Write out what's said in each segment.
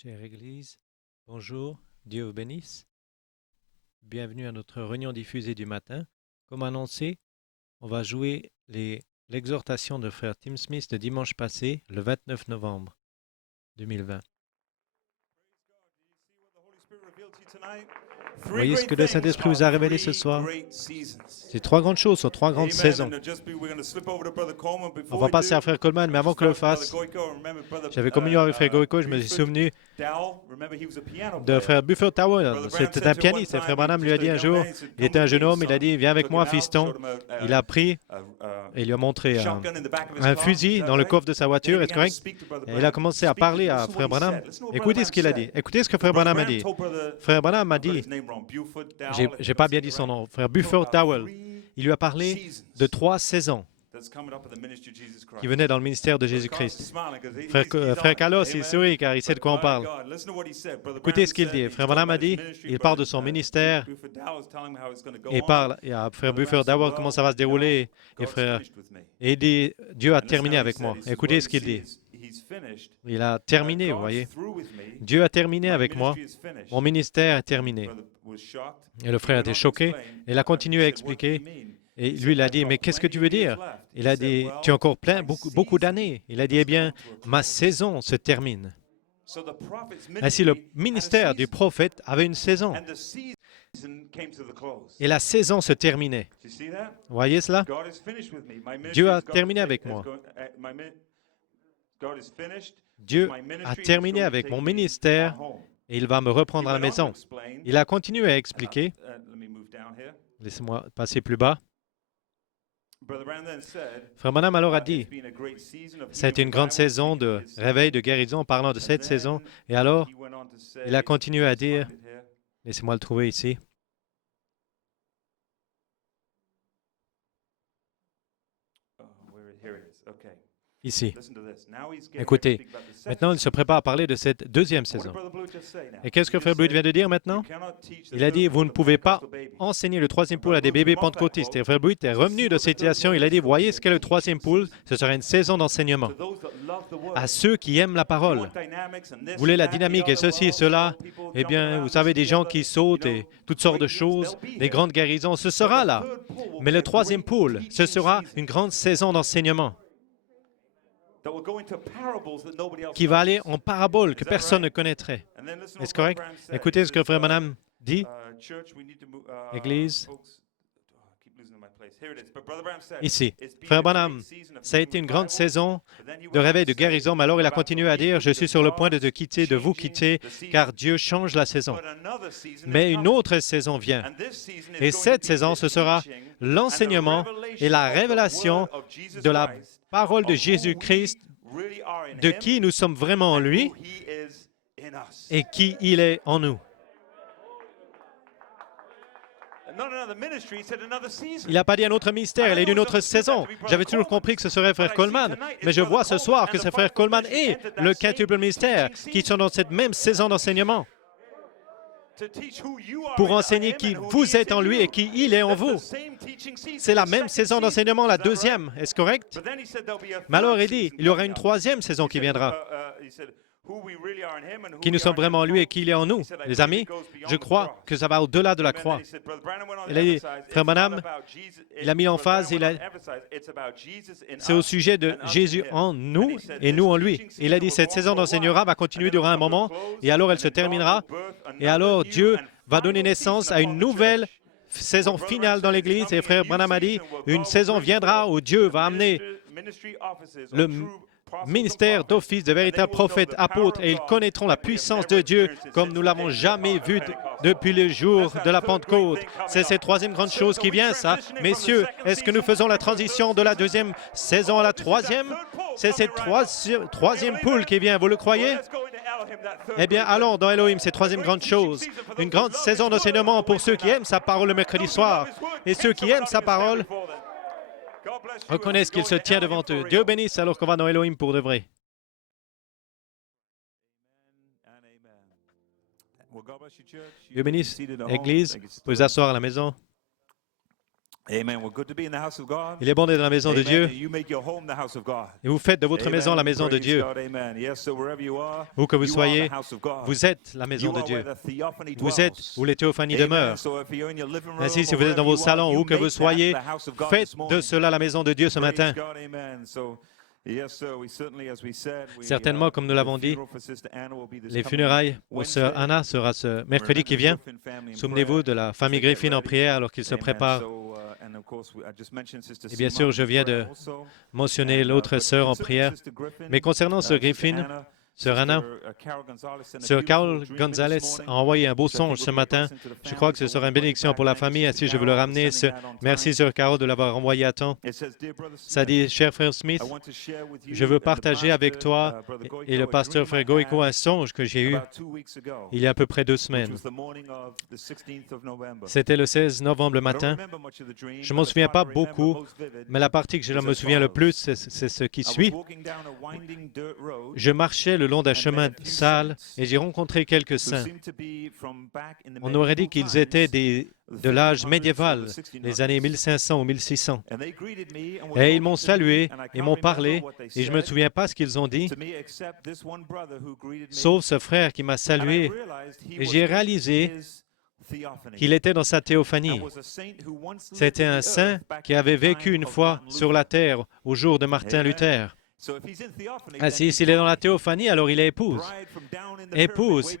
Chère Église, bonjour, Dieu vous bénisse. Bienvenue à notre réunion diffusée du matin. Comme annoncé, on va jouer l'exhortation de frère Tim Smith de dimanche passé, le 29 novembre 2020. Vous voyez ce que le Saint-Esprit vous a révélé ce soir? C'est trois grandes choses sur trois grandes saisons. On va passer à frère Coleman, mais avant que je le fasse, j'avais communion avec frère Goïko, je me suis souvenu de frère Buford Tower. C'était un pianiste. Et frère Branham lui a dit un jour, il était un jeune homme, il a dit, viens avec moi, fiston. Il a pris et il lui a montré un fusil dans le coffre de sa voiture, est-ce correct? Et il a commencé à parler à frère Branham. Écoutez ce qu'il a dit. Écoutez ce que frère Branham a dit. Frère Branham a dit, j'ai pas bien dit son nom, frère Buford Tower. Il lui a parlé de 3 saisons qui venaient dans le ministère de Jésus-Christ. Frère Carlos, il sourit car il sait de quoi on parle. Écoutez ce qu'il dit. Frère Branham a dit, il parle de son ministère et parle à frère Buford Tower comment ça va se dérouler. Et il dit, Dieu a terminé avec moi. Écoutez ce qu'il dit. Il a terminé, vous voyez. Dieu a terminé avec moi. Mon ministère est terminé. Et le frère était choqué. Et il a continué à expliquer. Et lui, il a dit, mais qu'est-ce que tu veux dire? Il a dit, tu as encore beaucoup d'années. Il a dit, eh bien, ma saison se termine. Ainsi, le ministère du prophète avait une saison. Et la saison se terminait. Vous voyez cela? Dieu a terminé avec moi. Dieu a terminé avec mon ministère et il va me reprendre à la maison. Il a continué à expliquer. Laissez-moi passer plus bas. Frère Branham alors a dit, ça a été une grande saison de réveil, de guérison en parlant de cette saison. Et alors, il a continué à dire, laissez-moi le trouver ici. Ici. Écoutez, maintenant il se prépare à parler de cette deuxième saison. Et qu'est-ce que Frère Blute vient de dire maintenant? Il a dit, vous ne pouvez pas enseigner le troisième poule à des bébés pentecôtistes. Et Frère Blute est revenu de cette situation. Il a dit, voyez ce qu'est le troisième poule? Ce sera une saison d'enseignement. À ceux qui aiment la parole, vous voulez la dynamique et ceci et cela, eh bien, vous savez, des gens qui sautent et toutes sortes de choses, des grandes guérisons, ce sera là. Mais le troisième poule, ce sera une grande saison d'enseignement qui va aller en parabole que personne ne connaîtrait. Est-ce correct? Écoutez ce que Frère Branham dit. Église. Ici. Frère Branham, ça a été une grande saison de réveil, de guérison, mais alors il a continué à dire, je suis sur le point de te quitter, de vous quitter, car Dieu change la saison. Mais une autre saison vient. Et cette saison, ce sera l'enseignement et la révélation de la parole de Jésus-Christ, de qui nous sommes vraiment en lui et qui il est en nous. Il n'a pas dit un autre ministère, il a dit une autre saison. J'avais toujours compris que ce serait frère Coleman, mais je vois ce soir que c'est frère Coleman et le quintuple ministère qui sont dans cette même saison d'enseignement pour enseigner qui vous êtes en lui et qui il est en vous. C'est la même saison d'enseignement, la deuxième, est-ce correct? Mais alors il dit, il y aura une troisième saison qui viendra. Qui nous sommes vraiment en lui et qui il est en nous. Les amis, je crois que ça va au-delà de la croix. Il a dit, Frère Branham, il a mis en phase, c'est au sujet de Jésus en nous et nous en lui. Il a dit, cette saison d'enseignement va continuer durant un moment et alors elle se terminera et alors Dieu va donner naissance à une nouvelle saison finale dans l'Église. Et Frère Branham a dit, une saison viendra où Dieu va amener le ministère d'office de véritables prophètes, apôtres, et ils connaîtront la puissance de Dieu comme nous l'avons jamais vu depuis le jour de la Pentecôte. C'est cette troisième grande chose qui vient, ça. Messieurs, est-ce que nous faisons la transition de la deuxième saison à la troisième? C'est cette troisième poule qui vient, vous le croyez? Eh bien, allons dans Elohim, cette troisième grande chose. Une grande saison d'enseignement pour ceux qui aiment sa parole le mercredi soir. Et ceux qui aiment sa parole reconnaissent qu'il se tient devant eux. Dieu bénisse alors qu'on va dans Elohim pour de vrai. Dieu bénisse, Église, vous pouvez vous asseoir à la maison. Il est bon d'être dans la maison de Dieu. Et vous faites de votre maison la maison de Dieu. Où que vous soyez, vous êtes la maison de Dieu. Vous êtes où les théophanies demeurent. Ainsi, si vous êtes dans vos salons, où que vous soyez, faites de cela la maison de Dieu ce matin. Certainement, comme nous l'avons dit, les funérailles pour Sœur Anna sera ce mercredi qui vient. Souvenez-vous de la famille Griffin en prière alors qu'ils se préparent. Et bien sûr, je viens de mentionner l'autre sœur en prière. Mais concernant Sœur Griffin, Sœur Anna, Sœur Carol Gonzalez a envoyé un beau songe ce matin. Je crois que ce sera une bénédiction pour la famille, ainsi je veux le ramener. Merci, Sœur Carol, de l'avoir envoyé à temps. Ça dit, cher frère Smith, je veux partager avec toi et le pasteur frère Goico un songe que j'ai eu il y a à peu près 2 semaines. C'était le 16 novembre le matin. Je ne m'en souviens pas beaucoup, mais la partie que je me souviens le plus, c'est ce qui suit. Je marchais le long d'un chemin sale et j'ai rencontré quelques saints. On aurait dit qu'ils étaient de l'âge médiéval, les années 1500 ou 1600. Et ils m'ont salué et m'ont parlé, et je ne me souviens pas ce qu'ils ont dit, sauf ce frère qui m'a salué, et j'ai réalisé qu'il était dans sa théophanie. C'était un saint qui avait vécu une fois sur la terre au jour de Martin Luther. Ainsi, s'il est dans la théophanie, alors il est épouse. Épouse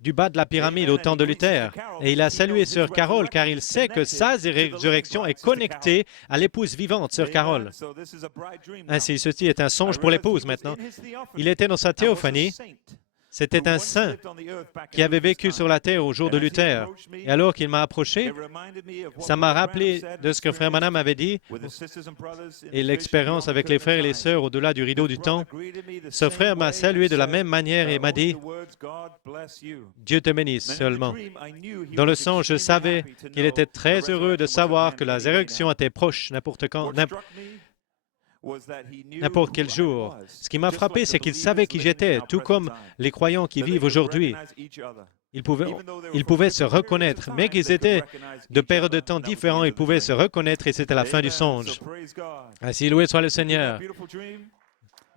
du bas de la pyramide au temps de Luther. Et il a salué Sœur Carol car il sait que sa résurrection est connectée à l'épouse vivante, Sœur Carol. Ainsi, ceci est un songe pour l'épouse maintenant. Il était dans sa théophanie. C'était un saint qui avait vécu sur la terre au jour de Luther. Et alors qu'il m'a approché, ça m'a rappelé de ce que Frère Branham avait dit et l'expérience avec les frères et les sœurs au-delà du rideau du temps. Ce frère m'a salué de la même manière et m'a dit « Dieu te bénisse seulement ». Dans le songe, je savais qu'il était très heureux de savoir que la résurrection était proche n'importe quand, n'importe quel jour. Ce qui m'a frappé, c'est qu'il savait qui j'étais, tout comme les croyants qui vivent aujourd'hui. Ils pouvaient se reconnaître, mais qu'ils étaient de périodes de temps différents, ils pouvaient se reconnaître et c'était la fin du songe. Ainsi, loué soit le Seigneur.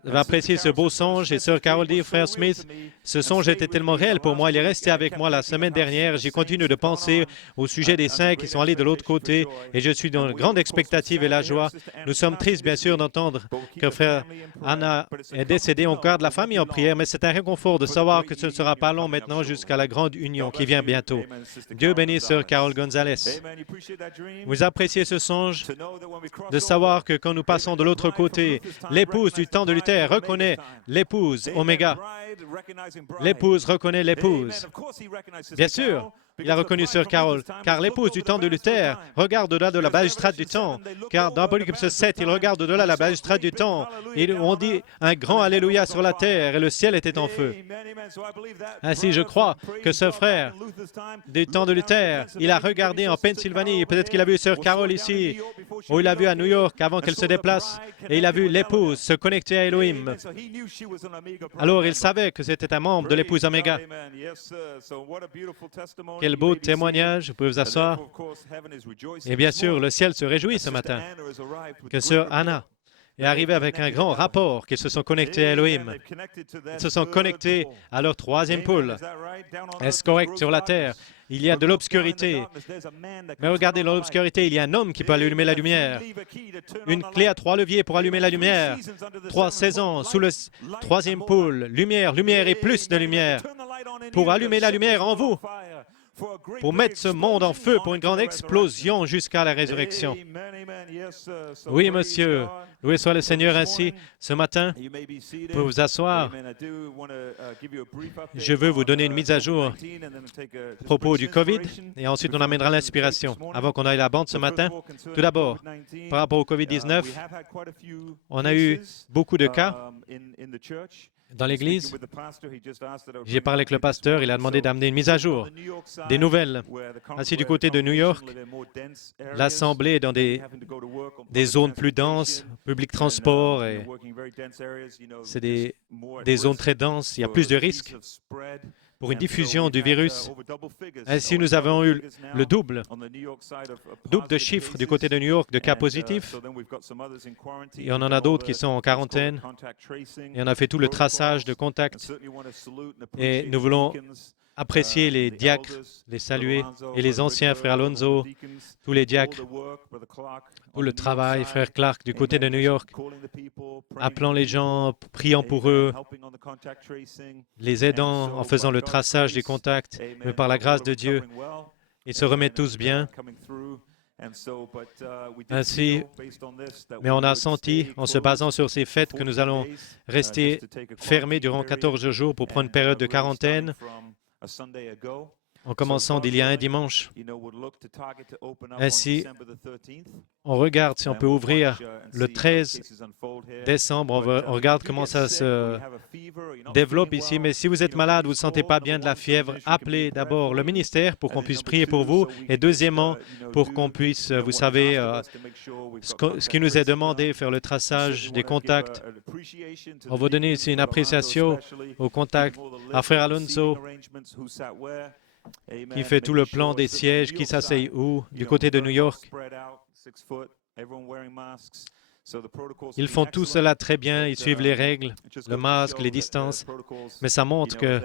Vous avez apprécié ce beau songe et Sœur Carol dit, frère Smith, ce songe était tellement réel pour moi. Il est resté avec moi la semaine dernière. J'ai continué de penser au sujet des saints qui sont allés de l'autre côté et je suis dans une grande expectative et la joie. Nous sommes tristes, bien sûr, d'entendre que frère Anna est décédée. On garde la famille en prière, mais c'est un réconfort de savoir que ce ne sera pas long maintenant jusqu'à la grande union qui vient bientôt. Dieu bénisse Sœur Carol Gonzalez. Vous appréciez ce songe de savoir que quand nous passons de l'autre côté, l'épouse du temps de Luther reconnaît l'épouse Oméga. L'épouse reconnaît l'épouse. Bien sûr, il a reconnu Sœur Carol, car l'épouse du temps de Luther regarde au-delà de la balustrade du temps, car dans Apocalypse 7, il regarde au-delà de la balustrade du temps, et on dit un grand Alléluia sur la terre, et le ciel était en feu. Ainsi, je crois que ce frère du temps de Luther, il a regardé en Pennsylvanie, peut-être qu'il a vu Sœur Carol ici, ou il a vu à New York avant qu'elle se déplace, et il a vu l'épouse se connecter à Elohim. Alors, il savait que c'était un membre de l'épouse Oméga. Quel beau témoignage, vous pouvez vous asseoir. Et bien sûr, le ciel se réjouit ce matin que Sœur Anna est arrivée avec un grand rapport, qu'ils se sont connectés à Elohim. Ils se sont connectés à leur troisième pôle. Est-ce correct sur la terre? Il y a de l'obscurité. Mais regardez, dans l'obscurité, il y a un homme qui peut allumer la lumière. Une clé à 3 leviers pour allumer la lumière. 3 saisons sous le troisième pôle. Lumière, lumière et plus de lumière. Pour allumer la lumière en vous. Pour mettre ce monde en feu pour une grande explosion jusqu'à la résurrection. Oui, monsieur. Loué soit le Seigneur ainsi. Ce matin, vous pouvez vous asseoir. Je veux vous donner une mise à jour à propos du COVID et ensuite on amènera l'inspiration. Avant qu'on aille à la bande ce matin, tout d'abord, par rapport au COVID-19, on a eu beaucoup de cas dans l'Église. J'ai parlé avec le pasteur, il a demandé d'amener une mise à jour, des nouvelles. Ainsi, du côté de New York, l'Assemblée est dans des zones plus denses, public transport, et c'est des zones très denses, il y a plus de risques. pour une diffusion du virus. Ainsi, nous avons eu le double de chiffres du côté de New York de cas positifs. Et on en a d'autres qui sont en quarantaine. Et on a fait tout le traçage de contacts. Et nous voulons apprécier les diacres, les saluer, et les anciens, frère Alonso, tous les diacres, tout le travail, frère Clark, du côté de New York, appelant les gens, priant pour eux, les aidant en faisant le traçage des contacts, mais par la grâce de Dieu, ils se remettent tous bien. Ainsi, mais on a senti, en se basant sur ces faits, que nous allons rester fermés durant 14 jours pour prendre une période de quarantaine, en commençant d'il y a un dimanche. Ainsi, on regarde si on peut ouvrir le 13 décembre. On regarde comment ça se développe ici. Mais si vous êtes malade, vous ne sentez pas bien de la fièvre, appelez d'abord le ministère pour qu'on puisse prier pour vous. Et deuxièmement, pour qu'on puisse, vous savez, ce qui nous est demandé, faire le traçage des contacts. On va donner ici une appréciation aux contacts à Frère Alonso, qui fait tout le plan des sièges, qui s'asseye où, du côté de New York. Ils font tout cela très bien, ils suivent les règles, le masque, les distances, mais ça montre que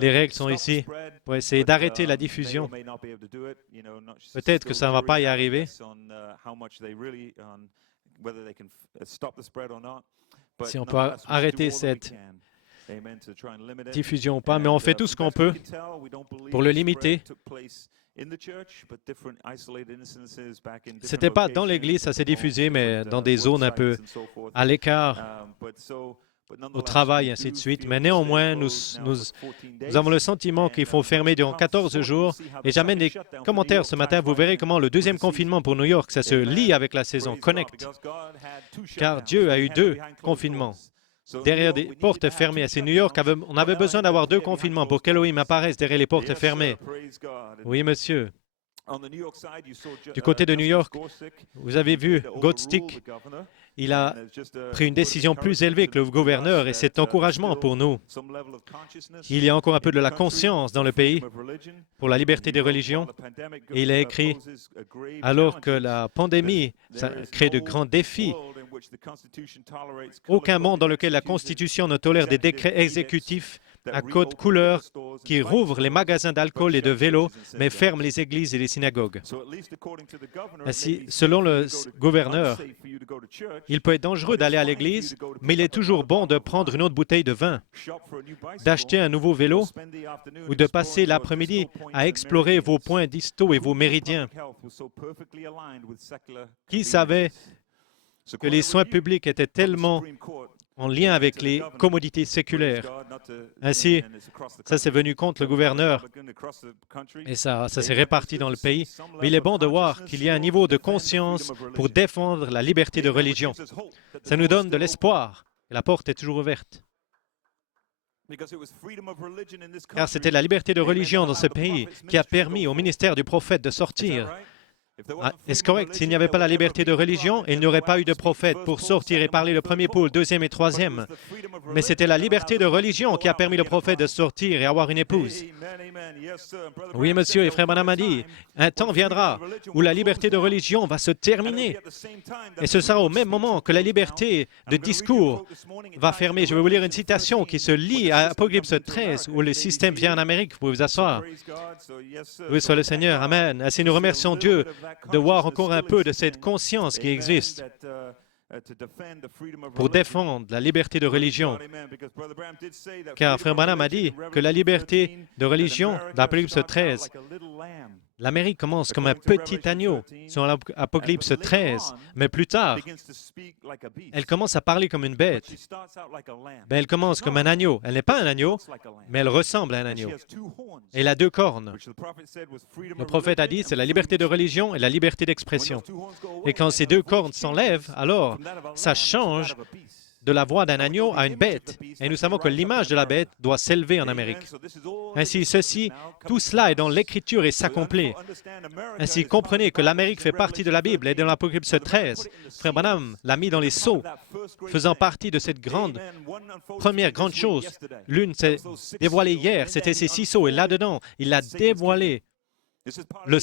les règles sont ici pour essayer d'arrêter la diffusion. Peut-être que ça ne va pas y arriver. Si on peut arrêter cette diffusion ou pas, mais on fait tout ce qu'on peut pour le limiter. Ce n'était pas dans l'Église, ça s'est diffusé, mais dans des zones un peu à l'écart, au travail, ainsi de suite. Mais néanmoins, nous avons le sentiment qu'il faut fermer durant 14 jours. Et j'amène des commentaires ce matin. Vous verrez comment le deuxième confinement pour New York, ça se lie avec la saison Connect. Car Dieu a eu 2 confinements. Derrière des portes fermées. À New York, on avait besoin d'avoir 2 confinements pour qu'Elohim apparaisse derrière les portes fermées. Oui, monsieur. Du côté de New York, vous avez vu Godstick. Il a pris une décision plus élevée que le gouverneur et c'est encouragement pour nous. Il y a encore un peu de la conscience dans le pays pour la liberté des religions. Et il a écrit, alors que la pandémie ça crée de grands défis, aucun monde dans lequel la Constitution ne tolère des décrets exécutifs à code couleur qui rouvrent les magasins d'alcool et de vélos, mais ferment les églises et les synagogues. Ainsi, selon le gouverneur, il peut être dangereux d'aller à l'église, mais il est toujours bon de prendre une autre bouteille de vin, d'acheter un nouveau vélo ou de passer l'après-midi à explorer vos points distaux et vos méridiens. Qui savait que les soins publics étaient tellement en lien avec les commodités séculaires. Ainsi, ça s'est venu contre le gouverneur et ça s'est réparti dans le pays. Mais il est bon de voir qu'il y a un niveau de conscience pour défendre la liberté de religion. Ça nous donne de l'espoir. La porte est toujours ouverte. Car c'était la liberté de religion dans ce pays qui a permis au ministère du prophète de sortir. Est-ce correct? S'il n'y avait pas la liberté de religion, il n'y aurait pas eu de prophète pour sortir et parler le premier pour le deuxième et troisième. Mais c'était la liberté de religion qui a permis au prophète de sortir et avoir une épouse. Oui, monsieur, et frère Branham a dit, un temps viendra où la liberté de religion va se terminer. Et ce sera au même moment que la liberté de discours va fermer. Je vais vous lire une citation qui se lie à Apocalypse 13, où le système vient en Amérique. Vous pouvez vous asseoir. Oui, soit le Seigneur. Amen. Ainsi, nous remercions Dieu de voir encore un peu de cette conscience qui existe pour défendre la liberté de religion. Car Frère Branham a dit que la liberté de religion, d'Apocalypse 13, l'Amérique commence comme un petit agneau sur l'Apocalypse 13, mais plus tard, elle commence à parler comme une bête. Elle commence comme un agneau. Elle n'est pas un agneau, mais elle ressemble à un agneau. Elle a 2 cornes. Le prophète a dit, c'est la liberté de religion et la liberté d'expression. Et quand ces 2 cornes s'enlèvent, alors ça change de la voix d'un agneau à une bête. Et nous savons que l'image de la bête doit s'élever en Amérique. Ainsi, tout cela est dans l'Écriture et s'accomplit. Ainsi, comprenez que l'Amérique fait partie de la Bible et dans l'Apocalypse 13. Frère Branham l'a mis dans les sceaux, faisant partie de cette première grande chose. L'une s'est dévoilée hier, c'était ces 6 sceaux, et là-dedans, il a dévoilé le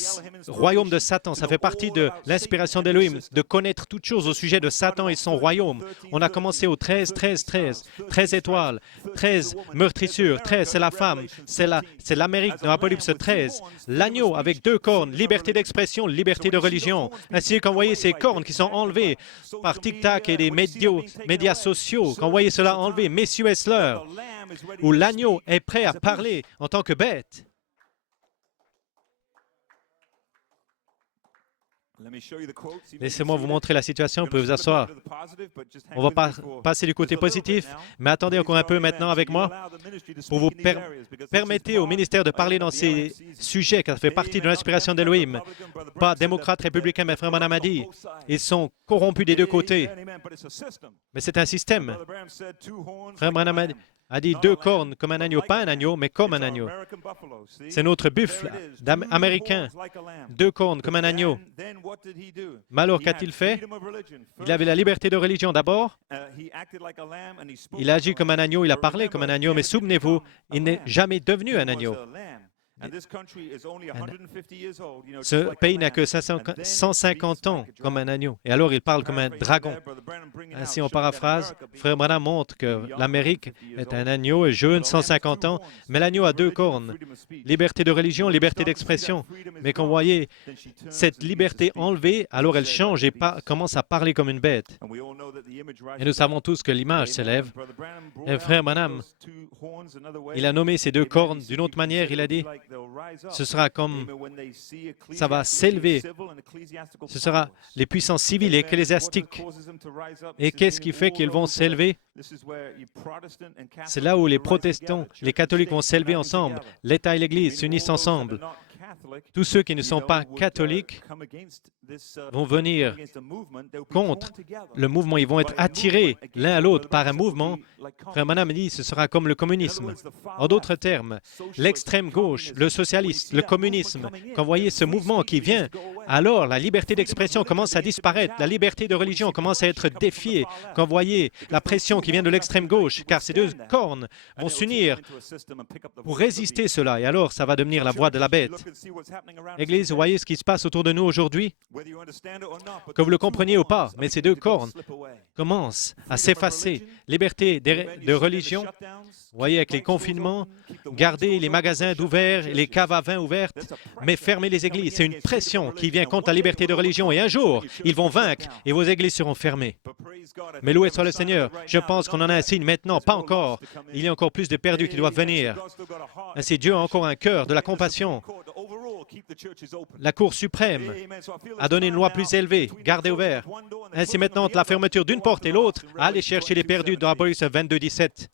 royaume de Satan. Ça fait partie de l'inspiration d'Élohim, de connaître toutes choses au sujet de Satan et son royaume. On a commencé au 13, 13, 13, 13 étoiles, 13 meurtrissures, 13 c'est la femme, c'est l'Amérique dans l'Apocalypse 13. L'agneau avec 2 cornes, liberté d'expression, liberté de religion. Ainsi quand vous voyez ces cornes qui sont enlevées par Tic-Tac et des médias sociaux, quand vous voyez cela enlevé, Messieurs Hessler, où l'agneau est prêt à parler en tant que bête. Laissez-moi vous montrer la situation, vous pouvez vous asseoir. On va passer du côté positif, mais attendez encore un peu maintenant avec moi pour vous permettre au ministère de parler dans ces sujets qui fait partie de l'inspiration d'Élohim. Pas démocrate, républicain, mais Frère Branham a dit, ils sont corrompus des 2 côtés. Mais c'est un système. Frère Branham a dit 2 cornes comme un agneau, pas un agneau, mais comme un agneau. C'est notre buffle américain, 2 cornes comme un agneau. Mais alors, qu'a-t-il fait? Il avait la liberté de religion d'abord. Il a agi comme un agneau, il a parlé comme un agneau, mais souvenez-vous, il n'est jamais devenu un agneau. Ce pays n'a que 150 ans comme un agneau. Et alors, il parle comme un dragon. Ainsi, on paraphrase, Frère Branham montre que l'Amérique est un agneau et jeune, 150 ans, mais l'agneau a 2 cornes. Liberté de religion, liberté d'expression. Mais quand vous voyez cette liberté enlevée, alors elle change et commence à parler comme une bête. Et nous savons tous que l'image s'élève. Et Frère Branham, il a nommé ces 2 cornes d'une autre manière, il a dit, ce sera comme, ça va s'élever, ce sera les puissances civiles et ecclésiastiques. Et qu'est-ce qui fait qu'ils vont s'élever? C'est là où les protestants, les catholiques vont s'élever ensemble, l'État et l'Église s'unissent ensemble. Tous ceux qui ne sont pas catholiques vont venir contre le mouvement. Ils vont être attirés l'un à l'autre par un mouvement. Frère Branham dit ce sera comme le communisme. En d'autres termes, l'extrême gauche, le socialisme, le communisme, quand vous voyez ce mouvement qui vient, alors la liberté d'expression commence à disparaître, la liberté de religion commence à être défiée. Quand vous voyez la pression qui vient de l'extrême gauche, car ces 2 cornes vont s'unir pour résister cela, et alors ça va devenir la voix de la bête. Église, vous voyez ce qui se passe autour de nous aujourd'hui? Que vous le compreniez ou pas, mais ces 2 cornes commencent à s'effacer. Liberté de religion, vous voyez, avec les confinements, garder les magasins ouverts, les caves à vin ouvertes, mais fermer les églises. C'est une pression qui vient contre la liberté de religion. Et un jour, ils vont vaincre et vos églises seront fermées. Mais loué soit le Seigneur, je pense qu'on en a un signe maintenant, pas encore. Il y a encore plus de perdus qui doivent venir. Ainsi, Dieu a encore un cœur de la compassion. La Cour suprême a donné une loi plus élevée, gardez ouvert. Ainsi maintenant, entre la fermeture d'une porte et l'autre, allez chercher les perdus dans Apocalypse 22, 17.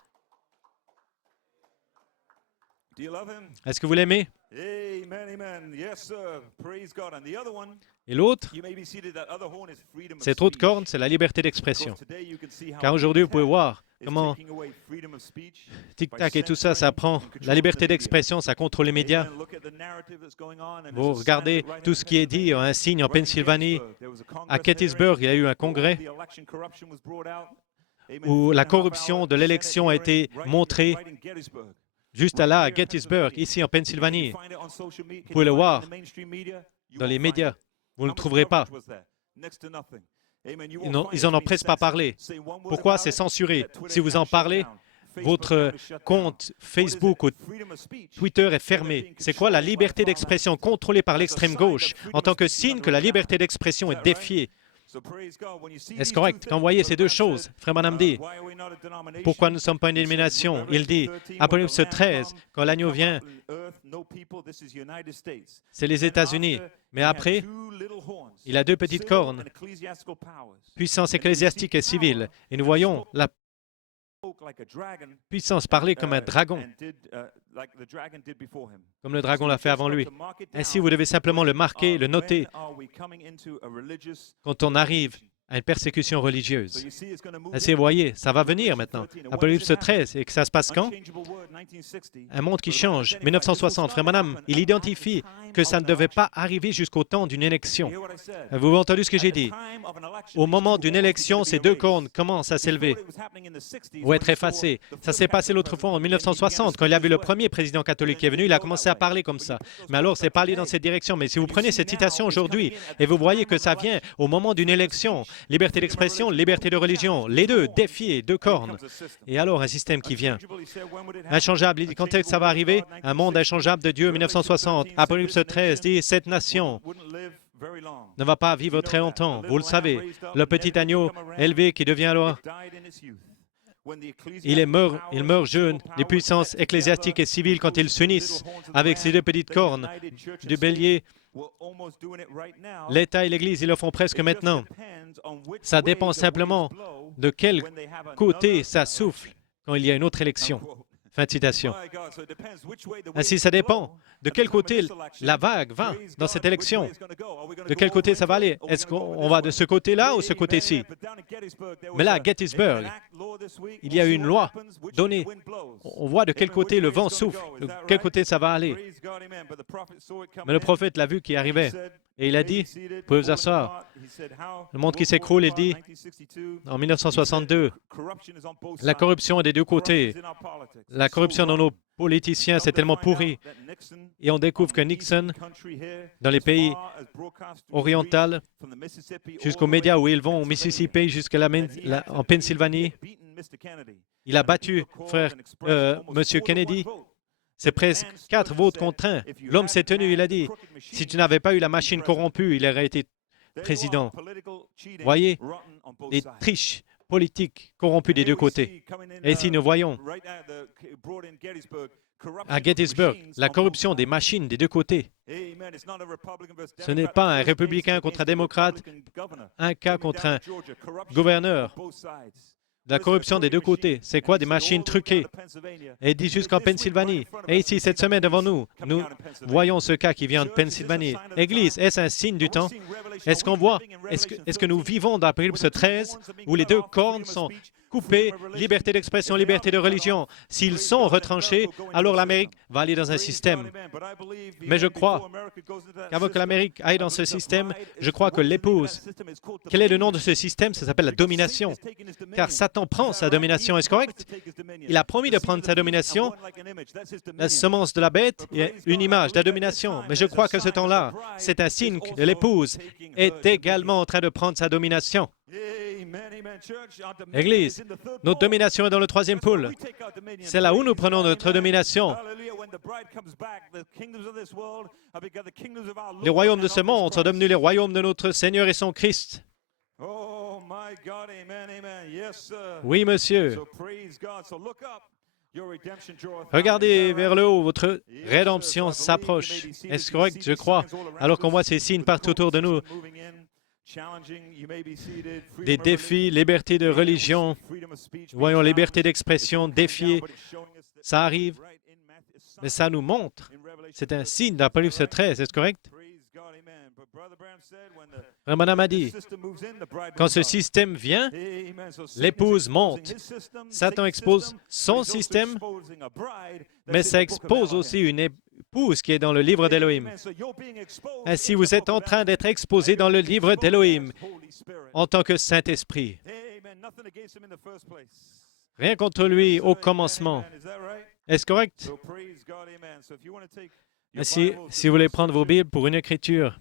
Est-ce que vous l'aimez? Et l'autre, cette autre corne, c'est la liberté d'expression. Car aujourd'hui, vous pouvez voir comment Tic-Tac et tout ça, ça prend la liberté d'expression, ça contrôle les médias. Vous regardez tout ce qui est dit, un signe en Pennsylvanie, à Gettysburg, il y a eu un congrès où la corruption de l'élection a été montrée. Juste là, à Gettysburg, ici en Pennsylvanie. Vous pouvez le voir dans les médias. Vous ne le trouverez pas. Ils n'en ont presque pas parlé. Pourquoi? C'est censuré. Si vous en parlez, votre compte Facebook ou Twitter est fermé. C'est quoi la liberté d'expression contrôlée par l'extrême gauche en tant que signe que la liberté d'expression est défiée? Est-ce correct? Quand vous voyez ces 2 choses, Frère Branham dit, pourquoi nous ne sommes pas une dénomination? Il dit, Apocalypse 13, quand l'agneau vient, c'est les États-Unis. Mais après, il a 2 petites cornes, puissance ecclésiastique et civile. Et nous voyons la puissance parler comme un dragon, comme le dragon l'a fait avant lui. Ainsi, vous devez simplement le marquer, le noter. Quand on arrive à une persécution religieuse. Ainsi, vous voyez, ça va venir maintenant. Apocalypse 13, et que ça se passe quand? Un monde qui change. 1960, frère Branham, il identifie que ça ne devait pas arriver jusqu'au temps d'une élection. Vous avez entendu ce que j'ai dit? Au moment d'une élection, ces deux cornes commencent à s'élever ou être effacées. Ça s'est passé l'autre fois en 1960, quand il y a vu le premier président catholique qui est venu, il a commencé à parler comme ça. Mais alors, c'est pas allé dans cette direction. Mais si vous prenez cette citation aujourd'hui et vous voyez que ça vient au moment d'une élection, liberté d'expression, liberté de religion, les deux défiés, deux cornes. Et alors, un système qui vient. Inchangeable, il dit, quand est-ce que ça va arriver? Un monde inchangeable de Dieu, 1960. Apocalypse 13 dit, cette nation ne va pas vivre très longtemps. Vous le savez, le petit agneau élevé qui devient alors... Il meurt jeune. Les puissances ecclésiastiques et civiles, quand ils s'unissent avec ces deux petites cornes du bélier, l'État et l'Église, ils le font presque maintenant. Ça dépend simplement de quel côté ça souffle quand il y a une autre élection. Fin de citation. Ainsi, ça dépend de quel côté la vague va dans cette élection. De quel côté ça va aller? Est-ce qu'on va de ce côté-là ou ce côté-ci? Mais là, à Gettysburg, il y a une loi donnée. On voit de quel côté le vent souffle, de quel côté ça va aller. Mais le prophète l'a vu qui arrivait. Et il a dit, vous pouvez vous asseoir, le monde qui s'écroule, il dit, en 1962, la corruption est des deux côtés. La corruption dans nos politiciens, c'est tellement pourri. Et on découvre que Nixon, dans les pays orientaux, jusqu'aux médias où ils vont, au Mississippi, en Pennsylvanie, il a battu M. Kennedy. C'est presque 4 votes contre 1. L'homme s'est tenu, il a dit, si tu n'avais pas eu la machine corrompue, il aurait été président. Voyez, des triches politiques corrompues des deux côtés. Et ici, nous voyons à Gettysburg la corruption des machines des deux côtés. Ce n'est pas un républicain contre un démocrate, un cas contre un gouverneur. La corruption des deux côtés. C'est quoi? Des machines truquées. Et il dit jusqu'en Pennsylvanie. Et ici, cette semaine devant nous, nous voyons ce cas qui vient de Pennsylvanie. Église, est-ce un signe du temps? Est-ce qu'on voit? Est-ce que nous vivons dans l'Apocalypse 13 où les deux cornes sont coupées, liberté d'expression, liberté de religion? S'ils sont retranchés, alors l'Amérique va aller dans un système. Mais je crois qu'avant que l'Amérique aille dans ce système, je crois que l'épouse, quel est le nom de ce système? Ça s'appelle la domination. Car Satan prend sa domination, est-ce correct? Il a promis de prendre sa domination. La semence de la bête est une image de la domination. Mais je crois que ce temps-là, c'est un signe que l'épouse est également en train de prendre sa domination. Église, notre domination est dans le troisième pôle. C'est là où nous prenons notre domination. Les royaumes de ce monde sont devenus les royaumes de notre Seigneur et son Christ. Oui, monsieur. Regardez vers le haut, votre rédemption s'approche. Est-ce correct? Je crois. Alors qu'on voit ces signes partout autour de nous, des défis, liberté de religion, voyons, liberté d'expression, défier, ça arrive, mais ça nous montre. C'est un signe d'Apocalypse 13, est-ce correct? Frère Branham a dit, quand ce système vient, l'épouse monte. Satan expose son système, mais ça expose aussi une épouse qui est dans le livre d'Élohim. Ainsi, vous êtes en train d'être exposé dans le livre d'Élohim en tant que Saint-Esprit. Rien contre lui au commencement. Est-ce correct? Ainsi, si vous voulez prendre vos Bibles pour une écriture,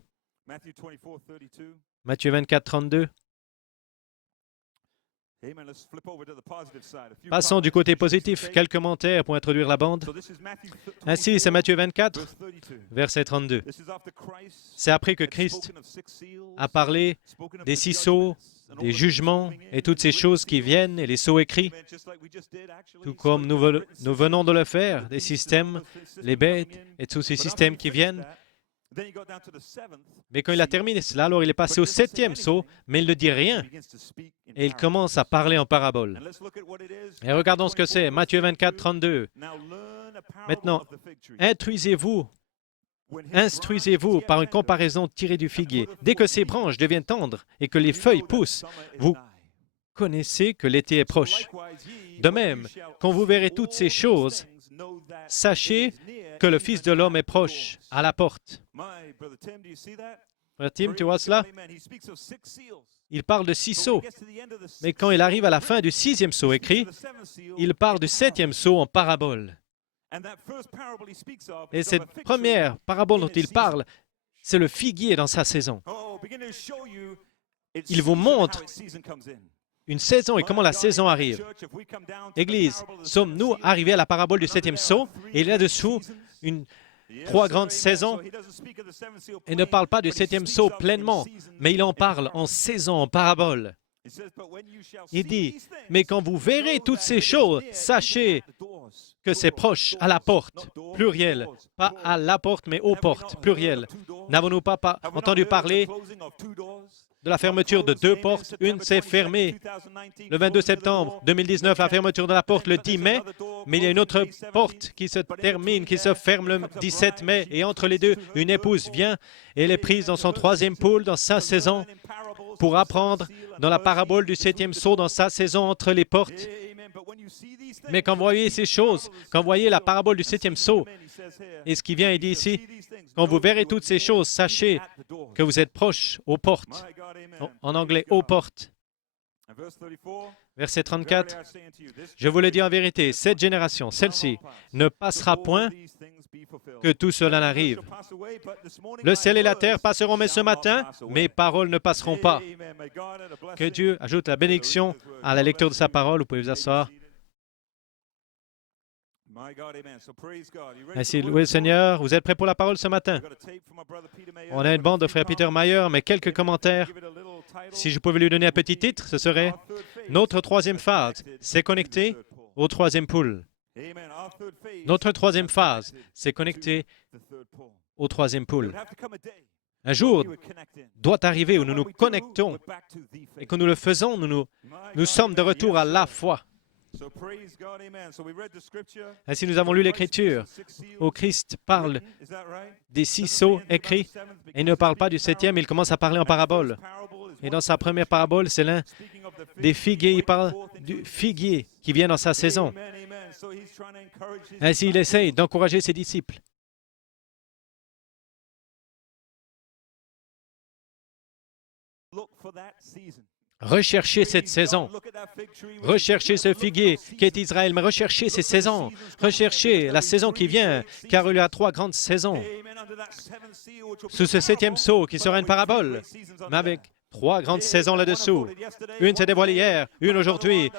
Matthieu 24, 32. Passons du côté positif. Quelques commentaires pour introduire la bande. Ainsi, c'est Matthieu 24, verset 32. C'est après que Christ a parlé des 6 sceaux, des jugements et toutes ces choses qui viennent et les sceaux écrits, tout comme nous venons de le faire, des systèmes, les bêtes et tous ces systèmes qui viennent. Mais quand il a terminé cela, alors il est passé au 7e sceau, mais il ne dit rien. Et il commence à parler en parabole. Et regardons ce que c'est. Matthieu 24, 32. Maintenant, instruisez-vous Instruisez-vous par une comparaison tirée du figuier. Dès que ses branches deviennent tendres et que les feuilles poussent, vous connaissez que l'été est proche. De même, quand vous verrez toutes ces choses, sachez que le Fils de l'homme est proche, à la porte. Frère Tim, tu vois cela? Il parle de 6 sceaux, mais quand il arrive à la fin du 6e sceau écrit, il parle du 7e sceau en parabole. Et cette première parabole dont il parle, c'est le figuier dans sa saison. Il vous montre une saison et comment la saison arrive. Église, sommes-nous arrivés à la parabole du 7e sceau? Et là-dessous, 3 grandes saisons. Il ne parle pas du 7e sceau pleinement, mais il en parle en saison, en parabole. Il dit, mais quand vous verrez toutes ces choses, sachez que c'est proche, à la porte, pluriel. Pas à la porte, mais aux portes, pluriel. N'avons-nous pas entendu parler de la fermeture de 2 portes? Une s'est fermée le 22 septembre 2019, la fermeture de la porte le 10 mai, mais il y a une autre porte qui se termine, qui se ferme le 17 mai, et entre les deux, une épouse vient et elle est prise dans son 3e poule, dans sa saison, pour apprendre dans la parabole du 7e sceau, dans sa saison entre les portes. Mais quand vous voyez ces choses, quand vous voyez la parabole du 7e sceau, et ce qui vient, il dit ici, quand vous verrez toutes ces choses, sachez que vous êtes proches aux portes. En anglais, aux portes. Verset 34, je vous le dis en vérité, cette génération, celle-ci, ne passera point que tout cela n'arrive. Le ciel et la terre passeront, mais ce matin, mes paroles ne passeront pas. Que Dieu ajoute la bénédiction à la lecture de sa parole. Vous pouvez vous asseoir. Ainsi, louez le Seigneur. Vous êtes prêts pour la parole ce matin? On a une bande de frère Peter Mayer, mais quelques commentaires. Si je pouvais lui donner un petit titre, ce serait « Notre 3e phase, c'est connecté au 3e pool ». Notre 3e phase, c'est connecté au 3e pool. Un jour doit arriver où nous nous connectons et que nous le faisons, nous sommes de retour à la foi. Ainsi, nous avons lu l'Écriture où Christ parle des 6 sceaux écrits et il ne parle pas du 7e, il commence à parler en parabole. Et dans sa première parabole, c'est l'un des figuiers. Il parle du figuier qui vient dans sa saison. Ainsi, il essaye d'encourager ses disciples. Recherchez cette saison. Recherchez ce figuier qui est Israël, mais recherchez ces saisons. Recherchez la saison qui vient, car il y a 3 grandes saisons. Sous ce 7e sceau qui sera une parabole, mais avec 3 grandes saisons là-dessous. Une s'est dévoilée hier, une aujourd'hui,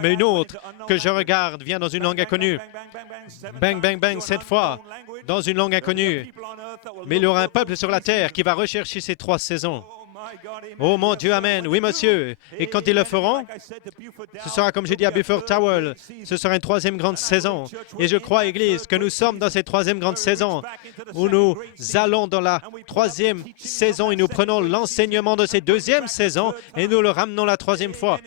mais une autre que je regarde vient dans une langue inconnue. Bang, bang, bang, 7 fois, dans une langue inconnue. Mais il y aura un peuple sur la terre qui va rechercher ces 3 saisons. Oh mon Dieu, Amen. Oui, monsieur. Et quand ils le feront, ce sera comme j'ai dit à Buford Tower, ce sera une 3e grande saison. Et je crois, Église, que nous sommes dans cette 3e grande saison où nous allons dans la 3e saison et nous prenons l'enseignement de cette 2e saison et nous le ramenons la 3e fois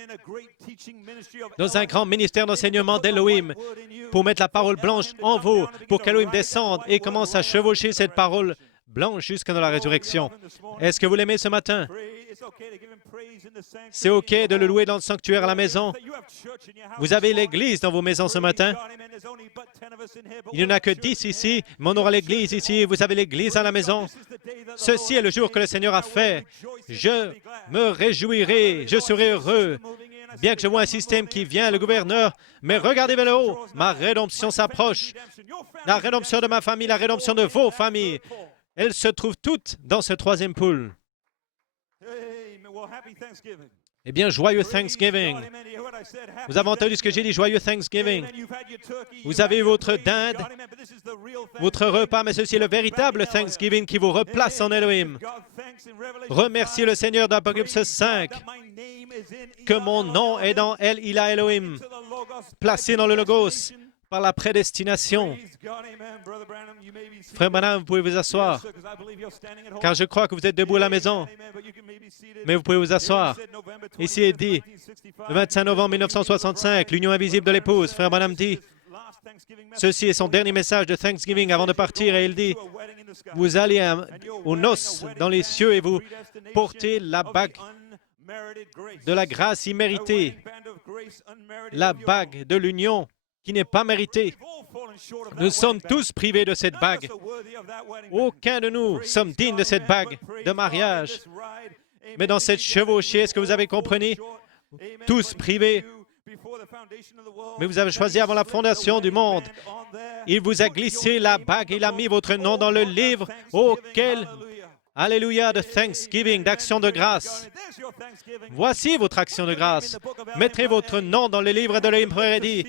dans un grand ministère d'enseignement d'Elohim pour mettre la parole blanche en vous, pour qu'Elohim descende et commence à chevaucher cette parole blanche jusqu'à la résurrection. Est-ce que vous l'aimez ce matin? C'est OK de le louer dans le sanctuaire à la maison. Vous avez l'Église dans vos maisons ce matin. Il n'y en a que 10 ici, mais on aura l'Église ici. Vous avez l'Église à la maison. Ceci est le jour que le Seigneur a fait. Je me réjouirai, je serai heureux. Bien que je vois un système qui vient, le gouverneur, mais regardez vers le haut, ma rédemption s'approche. La rédemption de ma famille, la rédemption de vos familles. Elles se trouvent toutes dans ce 3e pool. Eh bien, joyeux Thanksgiving. Vous avez entendu ce que j'ai dit, joyeux Thanksgiving. Vous avez eu votre dinde, votre repas, mais ceci est le véritable Thanksgiving qui vous replace en Elohim. Remerciez le Seigneur d'Apocalypse 5, que mon nom est dans El Ila Elohim, placé dans le Logos par la prédestination. Frère Branham, vous pouvez vous asseoir, car je crois que vous êtes debout à la maison, mais vous pouvez vous asseoir. Ici est dit, le 25 novembre 1965, l'union invisible de l'épouse. Frère Branham dit, Ceci est son dernier message de Thanksgiving avant de partir et il dit, vous allez aux noces dans les cieux et vous portez la bague de la grâce imméritée, la bague de l'union qui n'est pas méritée. Nous sommes tous privés de cette bague. Aucun de nous sommes dignes de cette bague de mariage. Mais dans cette chevauchée, est-ce que vous avez compris? Tous privés. Mais vous avez choisi avant la fondation du monde. Il vous a glissé la bague, il a mis votre nom dans le livre auquel, alléluia, de Thanksgiving, d'action de grâce. Voici votre action de grâce. Mettrez votre nom dans le livre de l'hymne, frère Eddie.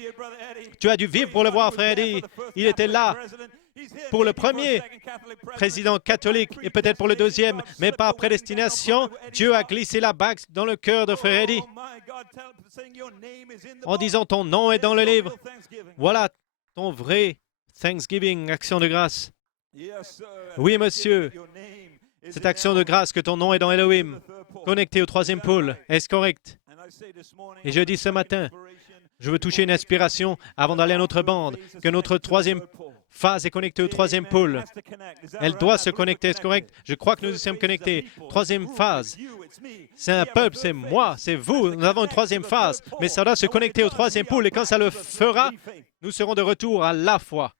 Tu as dû vivre pour le voir, frère Eddie. Il était là pour le premier président catholique et peut-être pour le deuxième, mais par prédestination, Dieu a glissé la bague dans le cœur de frère Eddie en disant ton nom est dans le livre. Voilà ton vrai Thanksgiving, action de grâce. Oui, monsieur. Cette action de grâce que ton nom est dans Elohim, connecté au troisième pôle, est-ce correct? Et je dis ce matin, je veux toucher une inspiration avant d'aller à notre bande, que notre troisième phase est connectée au troisième pôle. Elle doit se connecter, est-ce correct? Je crois que nous sommes connectés. Troisième phase. C'est un peuple, c'est moi, c'est vous. Nous avons une troisième phase, mais ça doit se connecter au troisième pôle et quand ça le fera, nous serons de retour à la foi.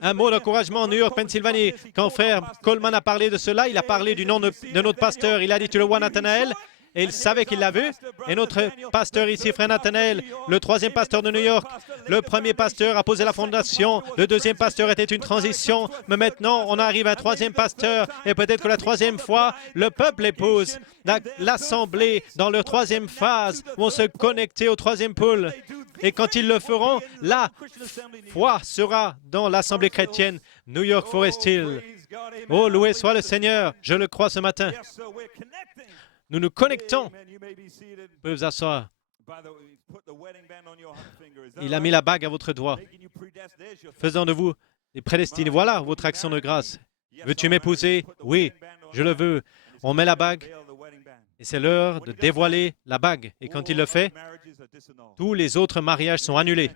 Un mot d'encouragement, New York, Pennsylvanie. Quand frère Coleman a parlé de cela, il a parlé du nom de notre pasteur. Il a dit, tu le vois, Nathanaël? Et il savait qu'il l'a vu. Et notre pasteur ici, frère Nathanaël, le troisième pasteur de New York, le premier pasteur a posé la fondation. Le deuxième pasteur était une transition. Mais maintenant, on arrive à un troisième pasteur. Et peut-être que la troisième fois, le peuple épouse l'assemblée dans leur troisième phase vont se connecter au troisième pôle. Et quand ils le feront, la foi sera dans l'Assemblée chrétienne New York Forest Hill. Oh, loué soit le Seigneur, je le crois ce matin. Nous nous connectons. Vous pouvez vous asseoir. Il a mis la bague à votre doigt, faisant de vous des prédestinés. Voilà votre action de grâce. Veux-tu m'épouser? Oui, je le veux. On met la bague. Et c'est l'heure de dévoiler la bague. Et quand il le fait, tous les autres mariages sont annulés.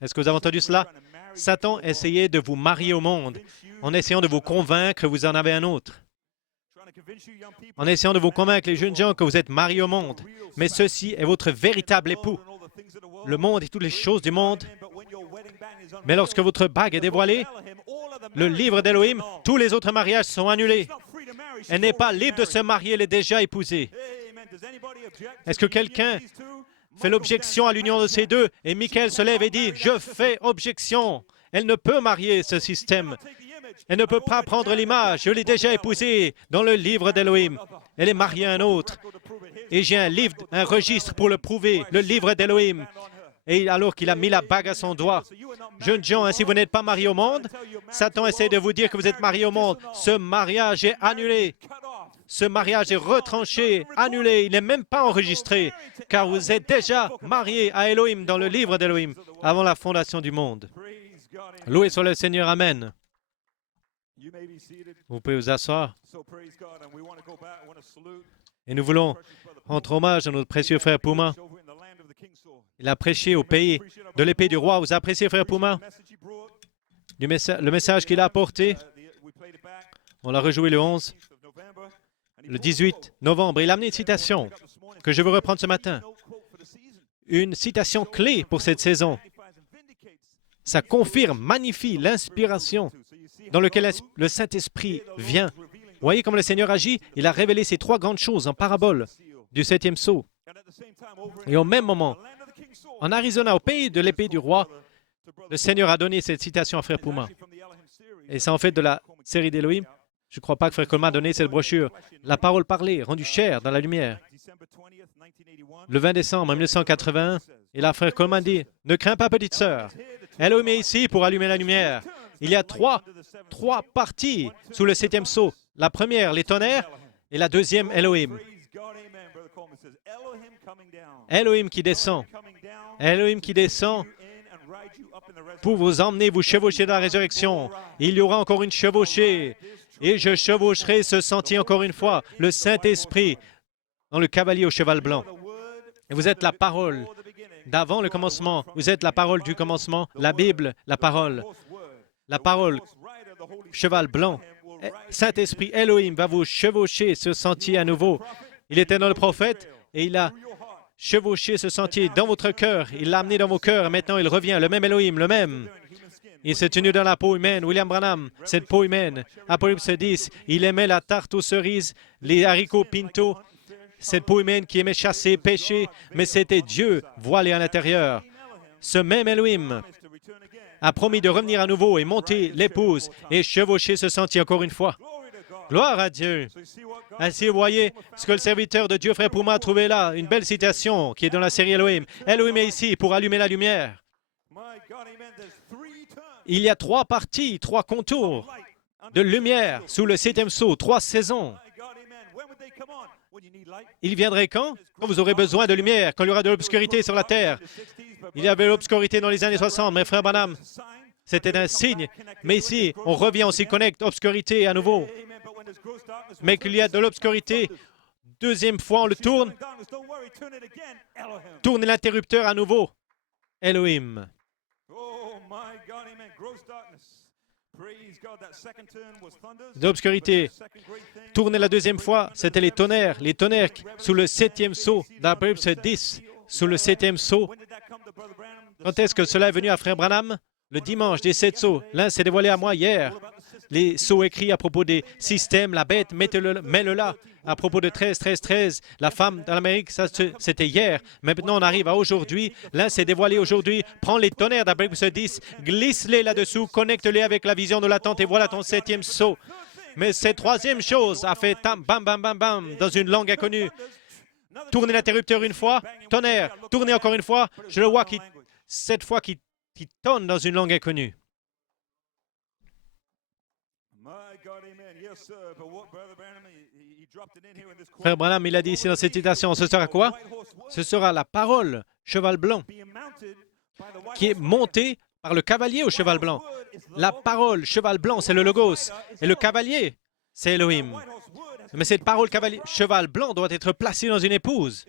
Est-ce que vous avez entendu cela? Satan essayait de vous marier au monde en essayant de vous convaincre que vous en avez un autre. En essayant de vous convaincre, les jeunes gens, que vous êtes mariés au monde. Mais ceci est votre véritable époux. Le monde et toutes les choses du monde. Mais lorsque votre bague est dévoilée, le livre d'Elohim, tous les autres mariages sont annulés. Elle n'est pas libre de se marier, elle est déjà épousée. Est-ce que quelqu'un fait l'objection à l'union de ces deux? Et Michael se lève et dit, je fais objection. Elle ne peut marier ce système. Elle ne peut pas prendre l'image. Je l'ai déjà épousée dans le livre d'Elohim. Elle est mariée à un autre. Et j'ai un livre, un registre pour le prouver, le livre d'Elohim. Et alors qu'il a mis la bague à son doigt. Jeunes gens, si vous n'êtes pas mariés au monde, Satan essaie de vous dire que vous êtes mariés au monde. Ce mariage est annulé. Ce mariage est retranché, annulé. Il n'est même pas enregistré, car vous êtes déjà mariés à Elohim dans le livre d'Elohim avant la fondation du monde. Loué soit le Seigneur. Amen. Vous pouvez vous asseoir. Et nous voulons rendre hommage à notre précieux frère Puma. Il a prêché au pays de l'épée du roi. Vous appréciez, frère Puma? Le message qu'il a apporté, on l'a rejoué le 11, le 18 novembre. Il a amené une citation que je veux reprendre ce matin. Une citation clé pour cette saison. Ça confirme, magnifie l'inspiration dans laquelle le Saint-Esprit vient. Vous voyez comme le Seigneur agit? Il a révélé ces trois grandes choses en parabole du septième sceau. Et au même moment, en Arizona, au pays de l'épée du roi, le Seigneur a donné cette citation à frère Puma. Et c'est en fait de la série d'Elohim. Je ne crois pas que frère Coleman a donné cette brochure. La parole parlée, rendue chère dans la lumière. Le 20 décembre 1981, et là, frère Coleman dit, « Ne crains pas, petite sœur. Elohim est ici pour allumer la lumière. Il y a trois parties sous le septième sceau. La première, les tonnerres, et la deuxième, Elohim. Elohim qui descend. Elohim qui descend pour vous emmener, vous chevaucher dans la résurrection. Il y aura encore une chevauchée. Et je chevaucherai ce sentier encore une fois, le Saint-Esprit, dans le cavalier au cheval blanc. Et vous êtes la parole d'avant le commencement. Vous êtes la parole du commencement. La Bible, la parole. La parole, cheval blanc. Saint-Esprit, Elohim va vous chevaucher ce sentier à nouveau. Il était dans le prophète et il a chevauché ce sentier dans votre cœur. Il l'a amené dans vos cœurs et maintenant il revient. Le même Elohim, le même. Il s'est tenu dans la peau humaine. William Branham, cette peau humaine. Apocalypse 10, il aimait la tarte aux cerises, les haricots pinto. Cette peau humaine qui aimait chasser, pêcher, mais c'était Dieu voilé à l'intérieur. Ce même Elohim a promis de revenir à nouveau et monter l'épouse et chevaucher ce sentier encore une fois. Gloire à Dieu. Ainsi, vous voyez ce que le serviteur de Dieu Frère Pouma a trouvé là, une belle citation qui est dans la série Elohim. Elohim est ici pour allumer la lumière. Il y a 3 parties, 3 contours de lumière sous le 7e sceau, 3 saisons. Il viendrait quand? Quand vous aurez besoin de lumière, quand il y aura de l'obscurité sur la terre. Il y avait l'obscurité dans les années 60, mais frère Branham, c'était un signe. Mais ici, on revient, on s'y connecte, obscurité à nouveau. Mais qu'il y a de l'obscurité, deuxième fois, on le tourne. Tournez l'interrupteur à nouveau. Elohim. De l'obscurité. Tournez la deuxième fois, c'était les tonnerres sous le 7e sceau d'Apocalypse 10, sous le 7e sceau. Quand est-ce que cela est venu à Frère Branham? Le dimanche des 7 sceaux. L'un s'est dévoilé à moi hier. Les sceaux écrits à propos des systèmes, la bête, mets-le là. À propos de 13, 13, 13, la femme dans l'Amérique, ça c'était hier. Maintenant, on arrive à aujourd'hui. L'un s'est dévoilé aujourd'hui. Prends les tonnerres d'Apocalypse 10, glisse-les là-dessous, connecte-les avec la vision de l'attente et voilà ton 7e sceau. Mais cette 3e chose a fait tam, bam, bam, bam, bam, dans une langue inconnue. Tournez l'interrupteur une fois, tonnerre, tournez encore une fois. Je le vois cette fois qui tonne dans une langue inconnue. Frère Branham, il a dit ici dans cette citation, ce sera quoi? Ce sera la parole, cheval blanc, qui est montée par le cavalier au cheval blanc. La parole, cheval blanc, c'est le Logos. Et le cavalier, c'est Elohim. Mais cette parole, cheval blanc, doit être placée dans une épouse.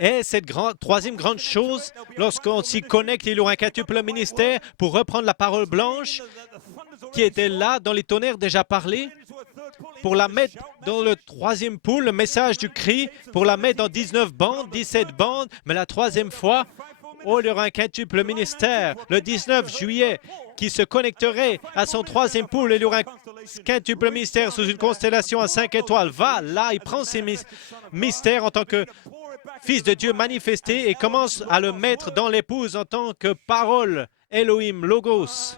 Et cette 3e grande chose, lorsqu'on s'y connecte, il y aura un quintuple ministère pour reprendre la parole blanche qui était là dans les tonnerres déjà parlés, pour la mettre dans le 3e pool, le message du cri, pour la mettre dans 19 bandes, 17 bandes, mais la 3e fois, il y aura un quintuple ministère, le 19 juillet, qui se connecterait à son 3e pool. Il y aura un quintuple ministère sous une constellation à 5 étoiles. Va là, il prend ses mystères en tant que Fils de Dieu manifesté et commence à le mettre dans l'épouse en tant que parole, Elohim, Logos.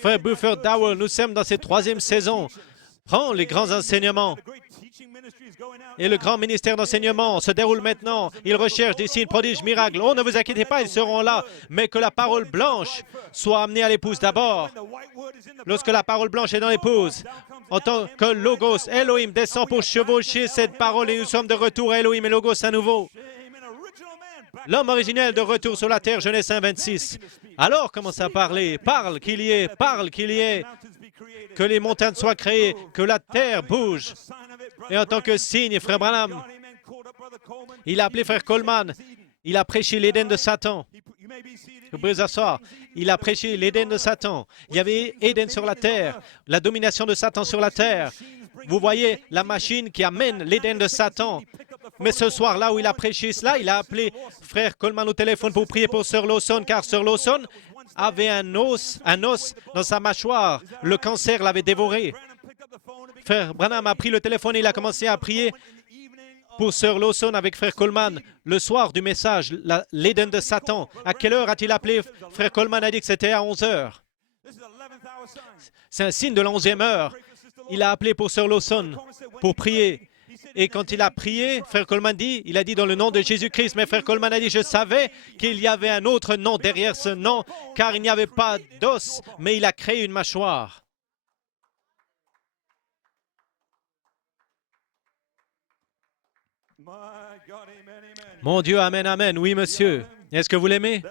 Frère Buford Dowell, nous sommes dans cette 3e saison. Prends les grands enseignements. Et le grand ministère d'enseignement se déroule maintenant. Il recherche des signes, prodiges, miracles. Oh, ne vous inquiétez pas, ils seront là. Mais que la parole blanche soit amenée à l'épouse d'abord. Lorsque la parole blanche est dans l'épouse, en tant que Logos, Elohim descend pour chevaucher cette parole et nous sommes de retour à Elohim et Logos à nouveau. L'homme originel de retour sur la terre, Genèse 1:26. Alors commence à parler. Parle qu'il y ait, que les montagnes soient créées, que la terre bouge. Et en tant que signe, Frère Branham, il a appelé Frère Coleman, il a prêché l'Éden de Satan. Vous pouvez vous asseoir. Il a prêché l'Éden de Satan. Il y avait Éden sur la terre, la domination de Satan sur la terre. Vous voyez la machine qui amène l'Éden de Satan. Mais ce soir, là où il a prêché cela, il a appelé Frère Coleman au téléphone pour prier pour Sœur Lawson, car Sœur Lawson avait un os dans sa mâchoire. Le cancer l'avait dévoré. Frère Branham a pris le téléphone et il a commencé à prier pour Sœur Lawson avec Frère Coleman. Le soir du message, l'Éden de Satan. À quelle heure a-t-il appelé? Frère Coleman a dit que c'était à 11 heures. C'est un signe de la 11e heure. Il a appelé pour Sœur Lawson pour prier. Et quand il a prié, Frère Coleman dit, il a dit dans le nom de Jésus-Christ, mais Frère Coleman a dit, je savais qu'il y avait un autre nom derrière ce nom, car il n'y avait pas d'os, mais il a créé une mâchoire. Mon Dieu, amen, amen. Oui, monsieur. Est-ce que vous l'aimez?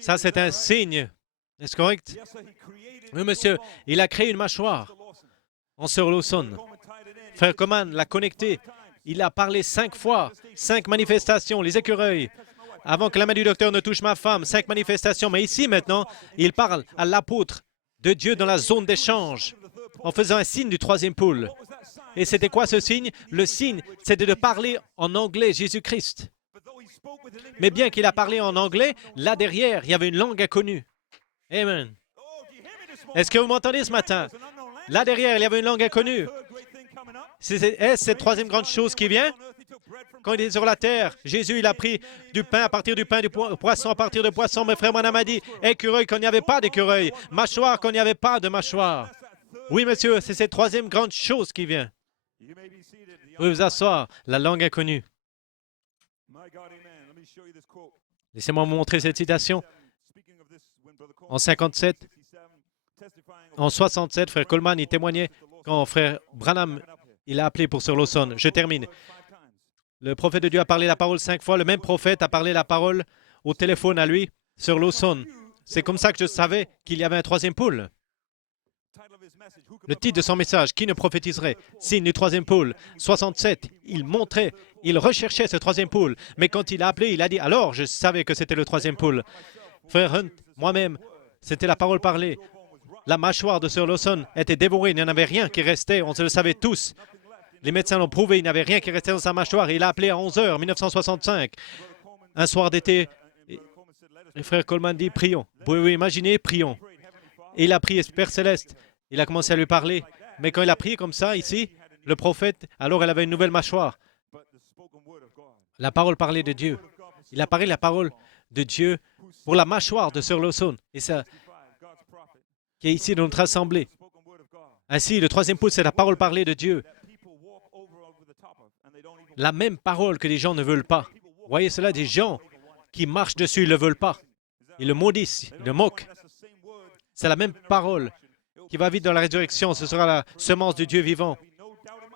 Ça, c'est un signe. Est-ce correct? Oui, monsieur. Il a créé une mâchoire en Sœur Lawson. Frère Coleman l'a connecté. Il a parlé 5 fois, 5 manifestations, les écureuils. Avant que la main du docteur ne touche ma femme, 5 manifestations. Mais ici, maintenant, il parle à l'apôtre de Dieu dans la zone d'échange, en faisant un signe du troisième poule. Et c'était quoi ce signe? Le signe, c'était de parler en anglais Jésus-Christ. Mais bien qu'il a parlé en anglais, là derrière, il y avait une langue inconnue. Amen. Est-ce que vous m'entendez ce matin? Là derrière, il y avait une langue inconnue. Est-ce cette troisième grande chose qui vient? Quand il est sur la terre, Jésus, il a pris du pain à partir du pain, du poisson à partir de poisson. Mes frères, Branham a dit écureuil quand il n'y avait pas d'écureuil, mâchoire quand il n'y avait pas de mâchoire. Oui, monsieur, c'est cette troisième grande chose qui vient. Vous pouvez vous asseoir, la langue inconnue. Laissez-moi vous montrer cette citation. En 57, en 67, frère Coleman, il témoignait quand frère Branham, il a appelé pour Sir Lawson. Je termine. Le prophète de Dieu a parlé la parole 5 fois. Le même prophète a parlé la parole au téléphone à lui, Sir Lawson. C'est comme ça que je savais qu'il y avait un troisième pôle. Le titre de son message, qui ne prophétiserait? Signe du troisième pôle. 67, il montrait, il recherchait ce troisième pôle. Mais quand il a appelé, il a dit, alors je savais que c'était le troisième pôle. Frère Hunt, moi-même, c'était la parole parlée. La mâchoire de Sir Lawson était dévorée, il n'y en avait rien qui restait, on se le savait tous. Les médecins l'ont prouvé, il n'y avait rien qui restait dans sa mâchoire. Il a appelé à 11 h, 1965, un soir d'été. Et frère Coleman dit, prions. Vous pouvez vous imaginer, prions. Et il a prié, Père Céleste. Il a commencé à lui parler. Mais quand il a prié comme ça, ici, le prophète, alors elle avait une nouvelle mâchoire. La parole parlait de Dieu. Il a parlé la parole de Dieu pour la mâchoire de Sir Lawson. Et ça, qui est ici dans notre assemblée. Ainsi, le troisième pouce, c'est la parole parlée de Dieu. La même parole que les gens ne veulent pas. Vous voyez cela, des gens qui marchent dessus, ils ne le veulent pas. Ils le maudissent, ils le moquent. C'est la même parole qui va vite dans la résurrection. Ce sera la semence du Dieu vivant.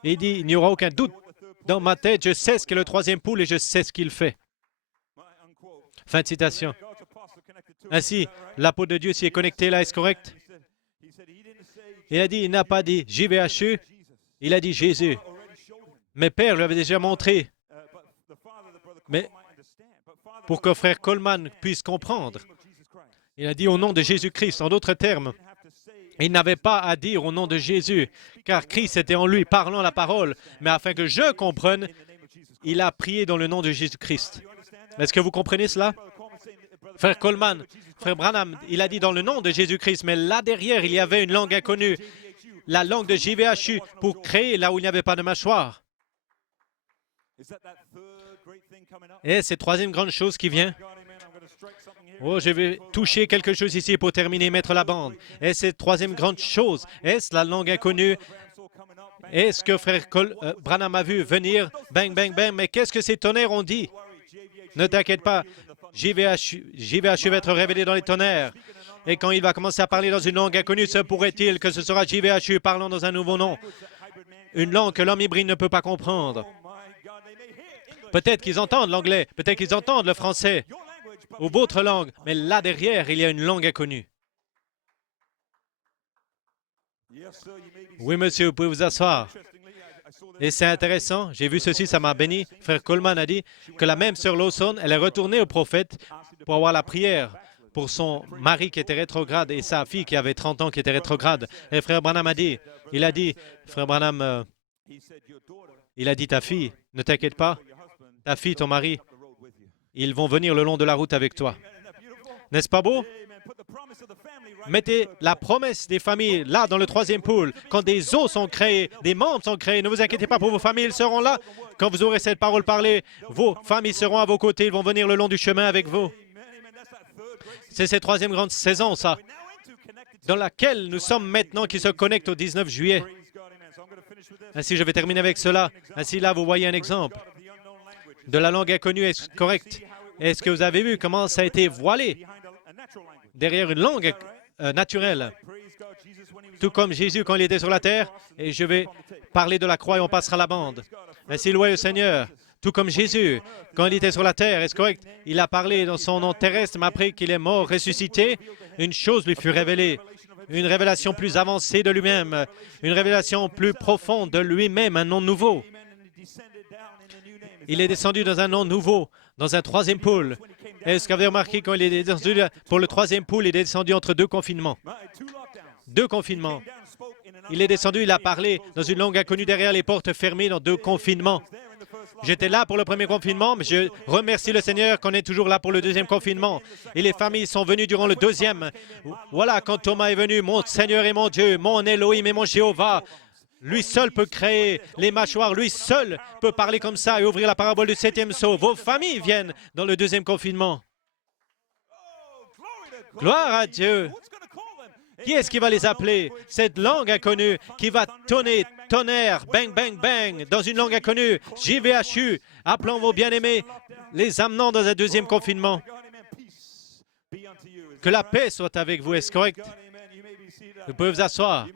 Et il dit, il n'y aura aucun doute dans ma tête. Je sais ce qu'est le troisième poule et je sais ce qu'il fait. Fin de citation. Ainsi, l'apôtre de Dieu s'y est connecté là, est-ce correct? Il a dit, il n'a pas dit JVHU, il a dit Jésus. Mes pères lui avaient déjà montré. Mais pour que frère Coleman puisse comprendre, il a dit au nom de Jésus-Christ, en d'autres termes. Il n'avait pas à dire au nom de Jésus, car Christ était en lui, parlant la parole. Mais afin que je comprenne, il a prié dans le nom de Jésus-Christ. Est-ce que vous comprenez cela? Frère Coleman, frère Branham, il a dit dans le nom de Jésus-Christ, mais là derrière, il y avait une langue inconnue, la langue de JVHU, pour créer là où il n'y avait pas de mâchoire. Et c'est la troisième grande chose qui vient. Oh, je vais toucher quelque chose ici pour terminer, mettre la bande. Et c'est la troisième grande chose. Est-ce la langue inconnue? Est-ce que frère Branham a vu venir? Bang, bang, bang. Mais qu'est-ce que ces tonnerres ont dit? Ne t'inquiète pas. JVHU va être révélé dans les tonnerres. Et quand il va commencer à parler dans une langue inconnue, se pourrait-il que ce sera JVHU parlant dans un nouveau nom? Une langue que l'homme hybride ne peut pas comprendre. Peut-être qu'ils entendent l'anglais, peut-être qu'ils entendent le français ou d'autres langues, mais là derrière, il y a une langue inconnue. Oui, monsieur, vous pouvez vous asseoir. Et c'est intéressant, j'ai vu ceci, ça m'a béni. Frère Coleman a dit que la même sœur Lawson, elle est retournée au prophète pour avoir la prière pour son mari qui était rétrograde et sa fille qui avait 30 ans qui était rétrograde. Et frère Branham a dit, frère Branham, il a dit, ta fille, ne t'inquiète pas, ta fille, ton mari, ils vont venir le long de la route avec toi. N'est-ce pas beau? Mettez la promesse des familles là dans le troisième pôle. Quand des os sont créés, des membres sont créés, ne vous inquiétez pas pour vos familles, ils seront là. Quand vous aurez cette parole parlée, vos familles seront à vos côtés, ils vont venir le long du chemin avec vous. C'est cette troisième grande saison, ça, dans laquelle nous sommes maintenant qui se connecte au 19 juillet. Ainsi, je vais terminer avec cela. Ainsi, là, vous voyez un exemple de la langue inconnue. Est-ce correct? Est-ce que vous avez vu comment ça a été voilé derrière une langue naturelle? Tout comme Jésus quand il était sur la terre, et je vais parler de la croix et on passera la bande. Ainsi, louez le Seigneur. Tout comme Jésus, quand il était sur la terre, est-ce correct? Il a parlé dans son nom terrestre, mais après qu'il est mort, ressuscité, une chose lui fut révélée. Une révélation plus avancée de lui-même, une révélation plus profonde de lui-même, un nom nouveau. Il est descendu dans un nom nouveau, dans un troisième pôle. Est-ce que vous avez remarqué quand il est descendu pour le troisième pôle, il est descendu entre deux confinements? Deux confinements. Il est descendu, il a parlé dans une langue inconnue derrière les portes fermées dans deux confinements. J'étais là pour le premier confinement, mais je remercie le Seigneur qu'on est toujours là pour le deuxième confinement. Et les familles sont venues durant le deuxième. Voilà, quand Thomas est venu, mon Seigneur et mon Dieu, mon Elohim et mon Jéhovah, lui seul peut créer les mâchoires, lui seul peut parler comme ça et ouvrir la parabole du septième sceau. Vos familles viennent dans le deuxième confinement. Gloire à Dieu. Qui est-ce qui va les appeler? Cette langue inconnue qui va tonner, tonnerre, bang, bang, bang, dans une langue inconnue. JVHU, appelons vos bien-aimés, les amenant dans un deuxième confinement. Que la paix soit avec vous, est-ce correct? Vous pouvez vous asseoir.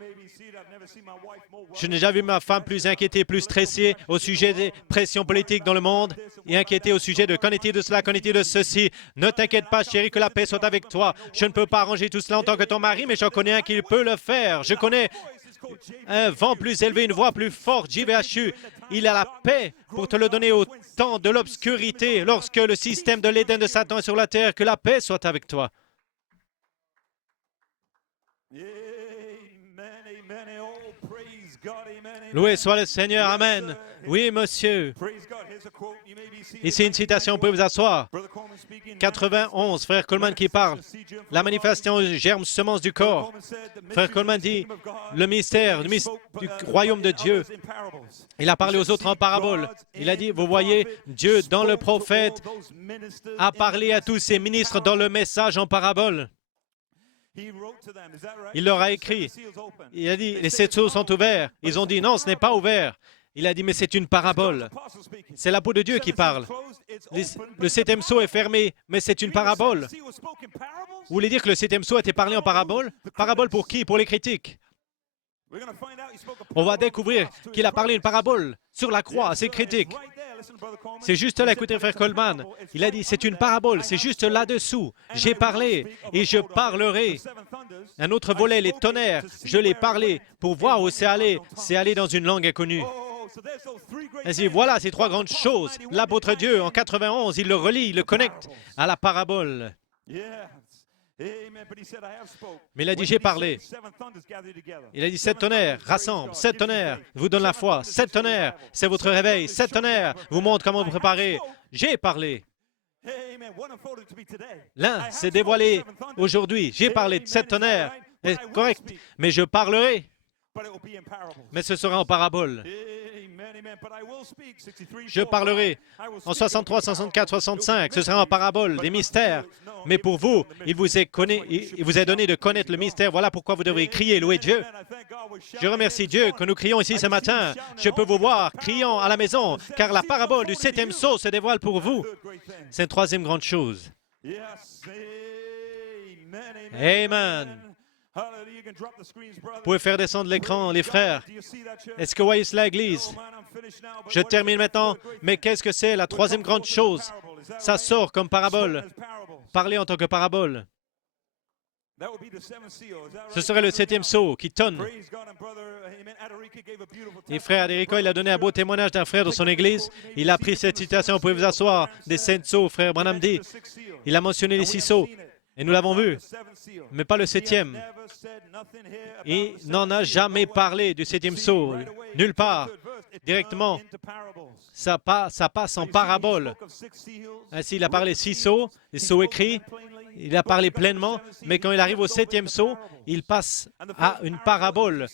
Je n'ai jamais vu ma femme plus inquiétée, plus stressée au sujet des pressions politiques dans le monde et inquiétée au sujet de qu'en est-il de cela, qu'en est-il de ceci. Ne t'inquiète pas, chérie, que la paix soit avec toi. Je ne peux pas arranger tout cela en tant que ton mari, mais j'en connais un qui peut le faire. Je connais un vent plus élevé, une voix plus forte, JVHU. Il a la paix pour te le donner au temps de l'obscurité, lorsque le système de l'Éden de Satan est sur la terre. Que la paix soit avec toi. Loué soit le Seigneur. Amen. Oui, monsieur. Ici, une citation, vous pouvez vous asseoir. 91, frère Coleman qui parle. La manifestation germe semence du corps. Frère Coleman dit, le mystère du royaume de Dieu. Il a parlé aux autres en parabole. Il a dit, vous voyez, Dieu, dans le prophète, a parlé à tous ses ministres dans le message en parabole. Il leur a écrit. Il a dit, les sept sceaux sont ouverts. Ils ont dit, non, ce n'est pas ouvert. Il a dit, mais c'est une parabole. C'est la peau de Dieu qui parle. Le septième sceau est fermé, mais c'est une parabole. Vous voulez dire que le septième sceau a été parlé en parabole? Parabole pour qui? Pour les critiques. On va découvrir qu'il a parlé une parabole sur la croix à ses critiques. C'est juste là, écoutez, frère Coleman. Il a dit, c'est une parabole, c'est juste là-dessous. J'ai parlé et je parlerai. Un autre volet, les tonnerres. Je l'ai parlé pour voir où c'est allé. C'est allé dans une langue inconnue. Ainsi, voilà ces trois grandes choses. L'apôtre Dieu, en 91, il le relie, il le connecte à la parabole. Mais il a dit, j'ai parlé. Il a dit, sept tonnerres, rassemble, sept tonnerres, vous donne la foi, sept tonnerres, c'est votre réveil, sept tonnerres, vous montre comment vous préparer. J'ai parlé. L'un s'est dévoilé aujourd'hui. J'ai parlé de sept tonnerres. C'est correct, mais je parlerai. Mais ce sera en parabole. Je parlerai en 63, 64, 65. Ce sera en parabole, des mystères. Mais pour vous, il vous est donné de connaître le mystère. Voilà pourquoi vous devriez crier, louer Dieu. Je remercie Dieu que nous crions ici ce matin. Je peux vous voir criant à la maison, car la parabole du septième sceau se dévoile pour vous. C'est une troisième grande chose. Amen. Vous pouvez faire descendre l'écran, les frères. Est-ce que vous voyez cela, Église? Je termine maintenant. Mais qu'est-ce que c'est la troisième grande chose? Ça sort comme parabole. Parler en tant que parabole. Ce serait le septième sceau qui tonne. Et frère Aderico, il a donné un beau témoignage d'un frère de son Église. Il a pris cette citation, vous pouvez vous asseoir, des sept sceaux, frère Branham dit. Il a mentionné les six sceaux. Et nous l'avons vu, mais pas le septième. Il n'en a jamais parlé du septième sceau, nulle part, directement. Ça passe en parabole. Ainsi, il a parlé six sceaux, les sceaux écrits, il a parlé pleinement, mais quand il arrive au septième sceau, il passe à une parabole.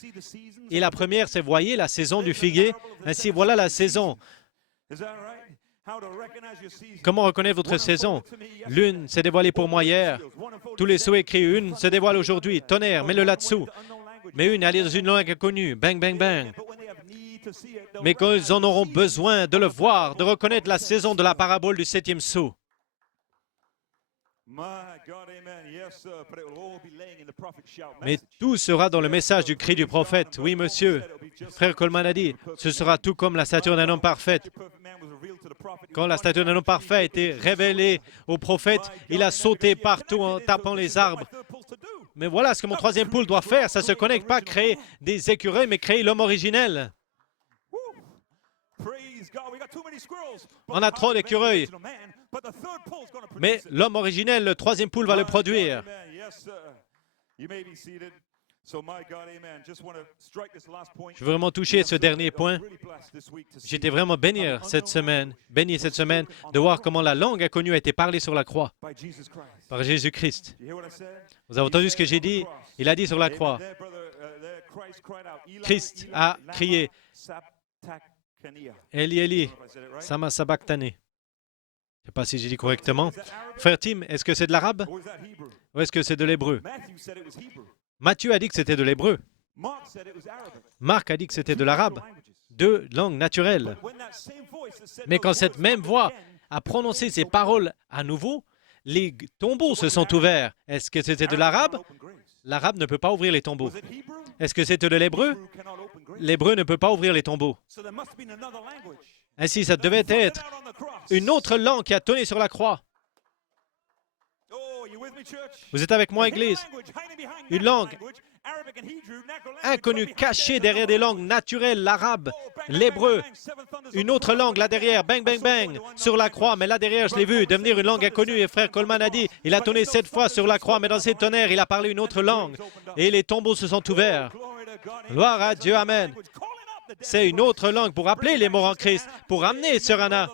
Et la première, c'est, voyez, la saison du figuier. Ainsi, voilà la saison. Comment reconnaître votre saison? L'une s'est dévoilée pour moi hier. Tous les sceaux écrits, une se dévoile aujourd'hui. Tonnerre, mets-le là-dessous. Mais une, elle est dans une langue inconnue. Bang, bang, bang. Mais quand ils en auront besoin de le voir, de reconnaître la saison de la parabole du septième sceau. Mais tout sera dans le message du cri du prophète. Oui, monsieur. Frère Coleman a dit, ce sera tout comme la stature d'un homme parfait. Quand la stature d'un homme parfait a été révélée au prophète, il a sauté partout en tapant les arbres. Mais voilà ce que mon troisième poule doit faire. Ça ne se connecte pas, créer des écureuils, mais créer l'homme originel. On a trop d'écureuils. Mais l'homme originel, le troisième poule, va le produire. Je veux vraiment toucher ce dernier point. J'étais vraiment béni cette semaine de voir comment la langue inconnue a été parlée sur la croix par Jésus-Christ. Vous avez entendu ce que j'ai dit? Il a dit sur la croix. Christ a crié, Eli, Eli, sama sabachthani. Je ne sais pas si j'ai dit correctement. Frère Tim, est-ce que c'est de l'arabe ou est-ce que c'est de l'hébreu? Matthieu a dit que c'était de l'hébreu. Marc a dit que c'était de l'arabe. Deux langues naturelles. Mais quand cette même voix a prononcé ces paroles à nouveau, les tombeaux se sont ouverts. Est-ce que c'était de l'arabe? L'arabe ne peut pas ouvrir les tombeaux. Est-ce que c'était de l'hébreu? L'hébreu ne peut pas ouvrir les tombeaux. Ainsi, ça devait être une autre langue qui a tonné sur la croix. Vous êtes avec moi, Église? Une langue inconnue, cachée derrière des langues naturelles, l'arabe, l'hébreu. Une autre langue là derrière, bang, bang, bang, sur la croix. Mais là derrière, je l'ai vu devenir une langue inconnue. Et frère Coleman a dit, il a tonné 7 fois sur la croix, mais dans ses tonnerres, il a parlé une autre langue. Et les tombeaux se sont ouverts. Gloire à Dieu, Amen. C'est une autre langue pour appeler les morts en Christ, pour ramener Sœur Anna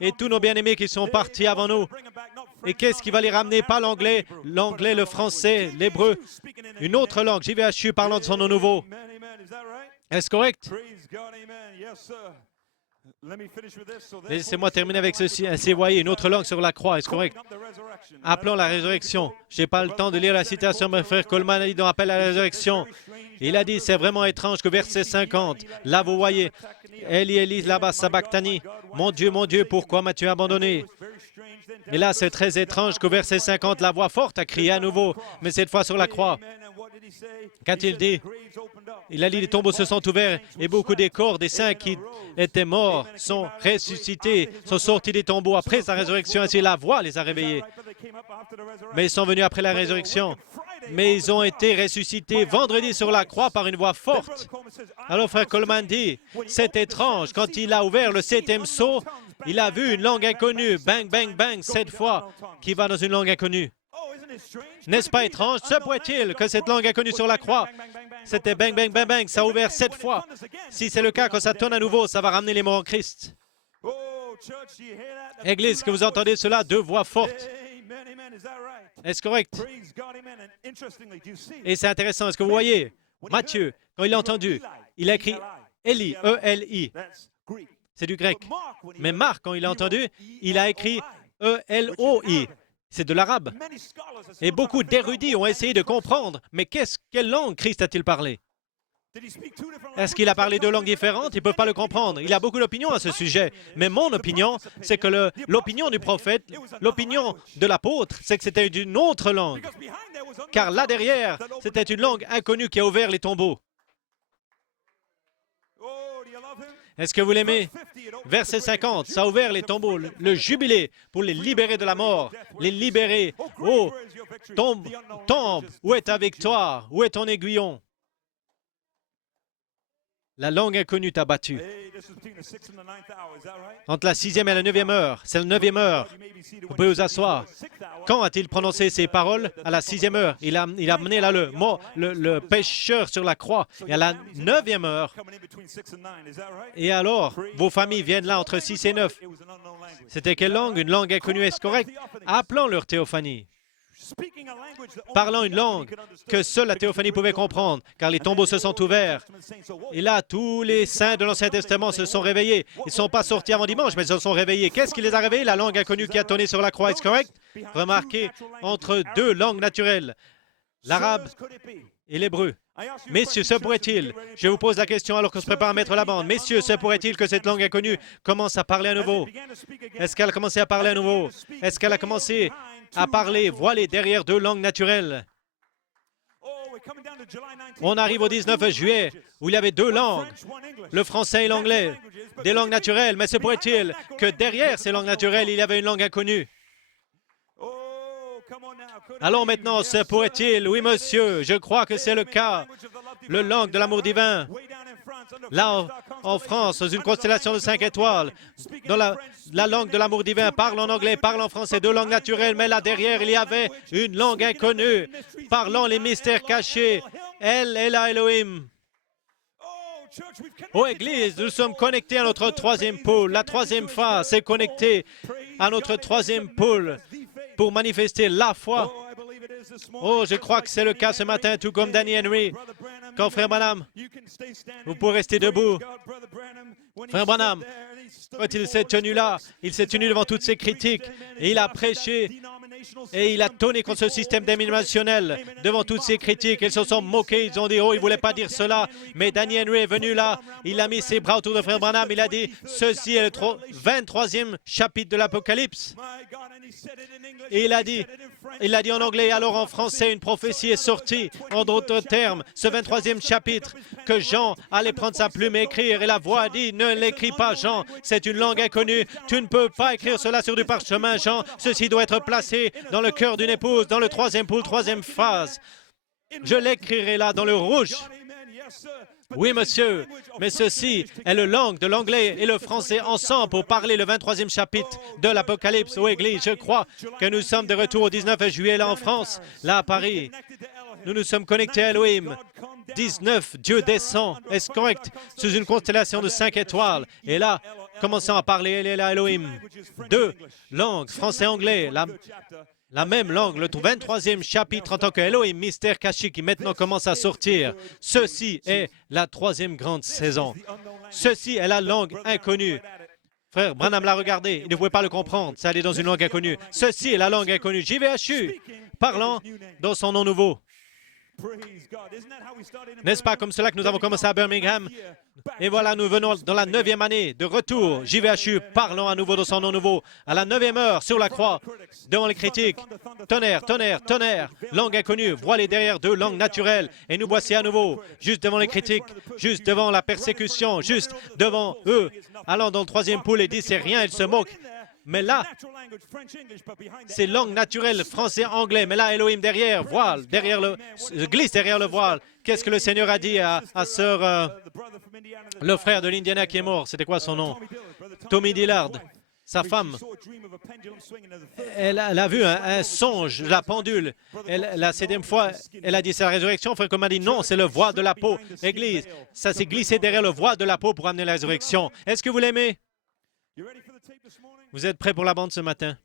et tous nos bien-aimés qui sont partis avant nous. Et qu'est-ce qui va les ramener? Pas l'anglais, le français, l'hébreu, une autre langue. JVHU parlant de son nom nouveau. Est-ce correct? Laissez-moi terminer avec ceci. Ainsi, voyez, une autre langue sur la croix. Est-ce correct? Appelons la résurrection. Je n'ai pas le temps de lire la citation, mon frère Coleman a dit dans Appel à la résurrection. Il a dit, c'est vraiment étrange que verset 50, là vous voyez, Eli, Eli, lama sabachthani, mon Dieu, pourquoi m'as-tu abandonné? Et là, c'est très étrange qu'au verset 50, la voix forte a crié à nouveau, mais cette fois sur la croix. Qu'a-t-il dit? Il a dit, les tombeaux se sont ouverts et beaucoup des corps des saints qui étaient morts sont ressuscités, sont sortis des tombeaux après sa résurrection. Ainsi, la voix les a réveillés. Mais ils sont venus après la résurrection. Mais ils ont été ressuscités vendredi sur la croix par une voix forte. Alors, frère Coleman dit, c'est étrange, quand il a ouvert le 7e sceau, il a vu une langue inconnue, bang, bang, bang, 7 fois, qui va dans une langue inconnue. N'est-ce pas étrange? Se pourrait-il que cette langue inconnue sur la croix, c'était bang, bang, bang, bang, ça a ouvert 7 fois. Si c'est le cas, quand ça tourne à nouveau, ça va ramener les morts en Christ. Église, est-ce que vous entendez cela? 2 voix fortes. Est-ce correct? Et c'est intéressant. Est-ce que vous voyez? Matthieu, quand il l'a entendu, il a écrit Eli, E-L-I. C'est du grec. Mais Marc, quand il l'a entendu, il a écrit E-L-O-I. C'est de l'arabe. Et beaucoup d'érudits ont essayé de comprendre. Mais quelle langue Christ a-t-il parlé? Est-ce qu'il a parlé 2 langues différentes? Ils ne peuvent pas le comprendre. Il a beaucoup d'opinions à ce sujet. Mais mon opinion, c'est que l'opinion du prophète, l'opinion de l'apôtre, c'est que c'était une autre langue. Car là derrière, c'était une langue inconnue qui a ouvert les tombeaux. Est-ce que vous l'aimez? Verset 50, ça a ouvert les tombeaux, le jubilé pour les libérer de la mort, les libérer. Oh, tombe, où est ta victoire? Où est ton aiguillon? La langue inconnue t'a battu. Entre la 6e et la 9e heure, c'est la 9e heure. Vous pouvez vous asseoir. Quand a-t-il prononcé ces paroles? À la 6e heure. Il a amené là le pécheur sur la croix. Et à la 9e heure. Et alors, vos familles viennent là entre 6 et 9. C'était quelle langue? Une langue inconnue, est-ce correct? Appelons leur théophanie. Parlant une langue que seule la théophanie pouvait comprendre, car les tombeaux se sont ouverts. Et là, tous les saints de l'Ancien Testament se sont réveillés. Ils ne sont pas sortis avant dimanche, mais ils se sont réveillés. Qu'est-ce qui les a réveillés? La langue inconnue qui a tonné sur la croix, est-ce correct? Remarquez, entre 2 langues naturelles, l'arabe et l'hébreu. Messieurs, se pourrait-il, je vous pose la question alors qu'on se prépare à mettre la bande, messieurs, se pourrait-il que cette langue inconnue commence à parler à nouveau? Est-ce qu'elle a commencé à parler à nouveau? Est-ce qu'elle a commencé à parler voilée derrière 2 langues naturelles? On arrive au 19 juillet où il y avait 2 langues, le français et l'anglais, des langues naturelles, mais se pourrait-il que derrière ces langues naturelles, il y avait une langue inconnue? Allons maintenant, se pourrait-il? Oui, monsieur, je crois que c'est le cas. le langue de l'amour divin. Là, en France, dans une constellation de 5 étoiles, dans la langue de l'amour divin, parle en anglais, parle en français, deux langues naturelles, mais là derrière, il y avait une langue inconnue, parlant les mystères cachés. Elle est la Elohim. Oh Église, nous sommes connectés à notre troisième pôle. La troisième phase s'est connectée à notre troisième pôle pour manifester la foi. Oh, je crois que c'est le cas ce matin, tout comme Danny Henry. Quand Frère Branham, vous pouvez rester debout. Frère Branham, quand il s'est tenu là, il s'est tenu devant toutes ces critiques et il a prêché et il a tonné contre ce système dénominationnel devant toutes ces critiques. Ils se sont moqués, ils ont dit « Oh, il ne voulait pas dire cela ». Mais Danny Henry est venu là, il a mis ses bras autour de Frère Branham, il a dit « Ceci est le 23e chapitre de l'Apocalypse ». Et il l'a dit en anglais, alors en français, une prophétie est sortie. En d'autres termes, ce 23e chapitre, que Jean allait prendre sa plume et écrire. Et la voix a dit, ne l'écris pas, Jean, c'est une langue inconnue. Tu ne peux pas écrire cela sur du parchemin, Jean. Ceci doit être placé dans le cœur d'une épouse, dans le troisième pôle, troisième phase. Je l'écrirai là, dans le rouge. Oui, monsieur, mais ceci est le langue de l'anglais et le français ensemble pour parler le 23e chapitre de l'Apocalypse aux églises. Je crois que nous sommes de retour au 19 juillet là en France, là à Paris. Nous nous sommes connectés à Elohim. 19, Dieu descend, est correct, sous une constellation de 5 étoiles. Et là, commençons à parler, elle est là, Elohim. 2 langues, français-anglais, la même langue, le 23e chapitre en tant que Elohim, mystère caché qui maintenant commence à sortir. Ceci est la 3e grande saison. Ceci est la langue inconnue. Frère Branham l'a regardé, il ne pouvait pas le comprendre, ça allait dans une langue inconnue. Ceci est la langue inconnue. JVHU, parlant dans son nom nouveau. N'est-ce pas comme cela que nous avons commencé à Birmingham? Et voilà, nous venons dans la 9e année de retour. JVHU, parlons à nouveau de son nom nouveau. À la 9e heure, sur la croix, devant les critiques. Tonnerre, tonnerre, tonnerre. Langue inconnue, voilée derrière 2 langues naturelles. Et nous voici à nouveau, juste devant les critiques, juste devant la persécution, juste devant eux. Allant dans le 3e pôle et dit, c'est rien, ils se moquent. Mais là, c'est langue naturelle, français, anglais. Mais là, Elohim derrière, voile, glisse derrière le voile. Qu'est-ce que le Seigneur a dit à sœur, le frère de l'Indiana qui est mort? C'était quoi son nom? Tommy Dillard. Sa femme, elle a vu un songe, la pendule. La 7e fois, elle a dit c'est la résurrection. Frère comme a dit non, c'est le voile de la peau. Église, ça s'est glissé derrière le voile de la peau pour amener la résurrection. Est-ce que vous l'aimez? Vous êtes prêts pour la bande ce matin?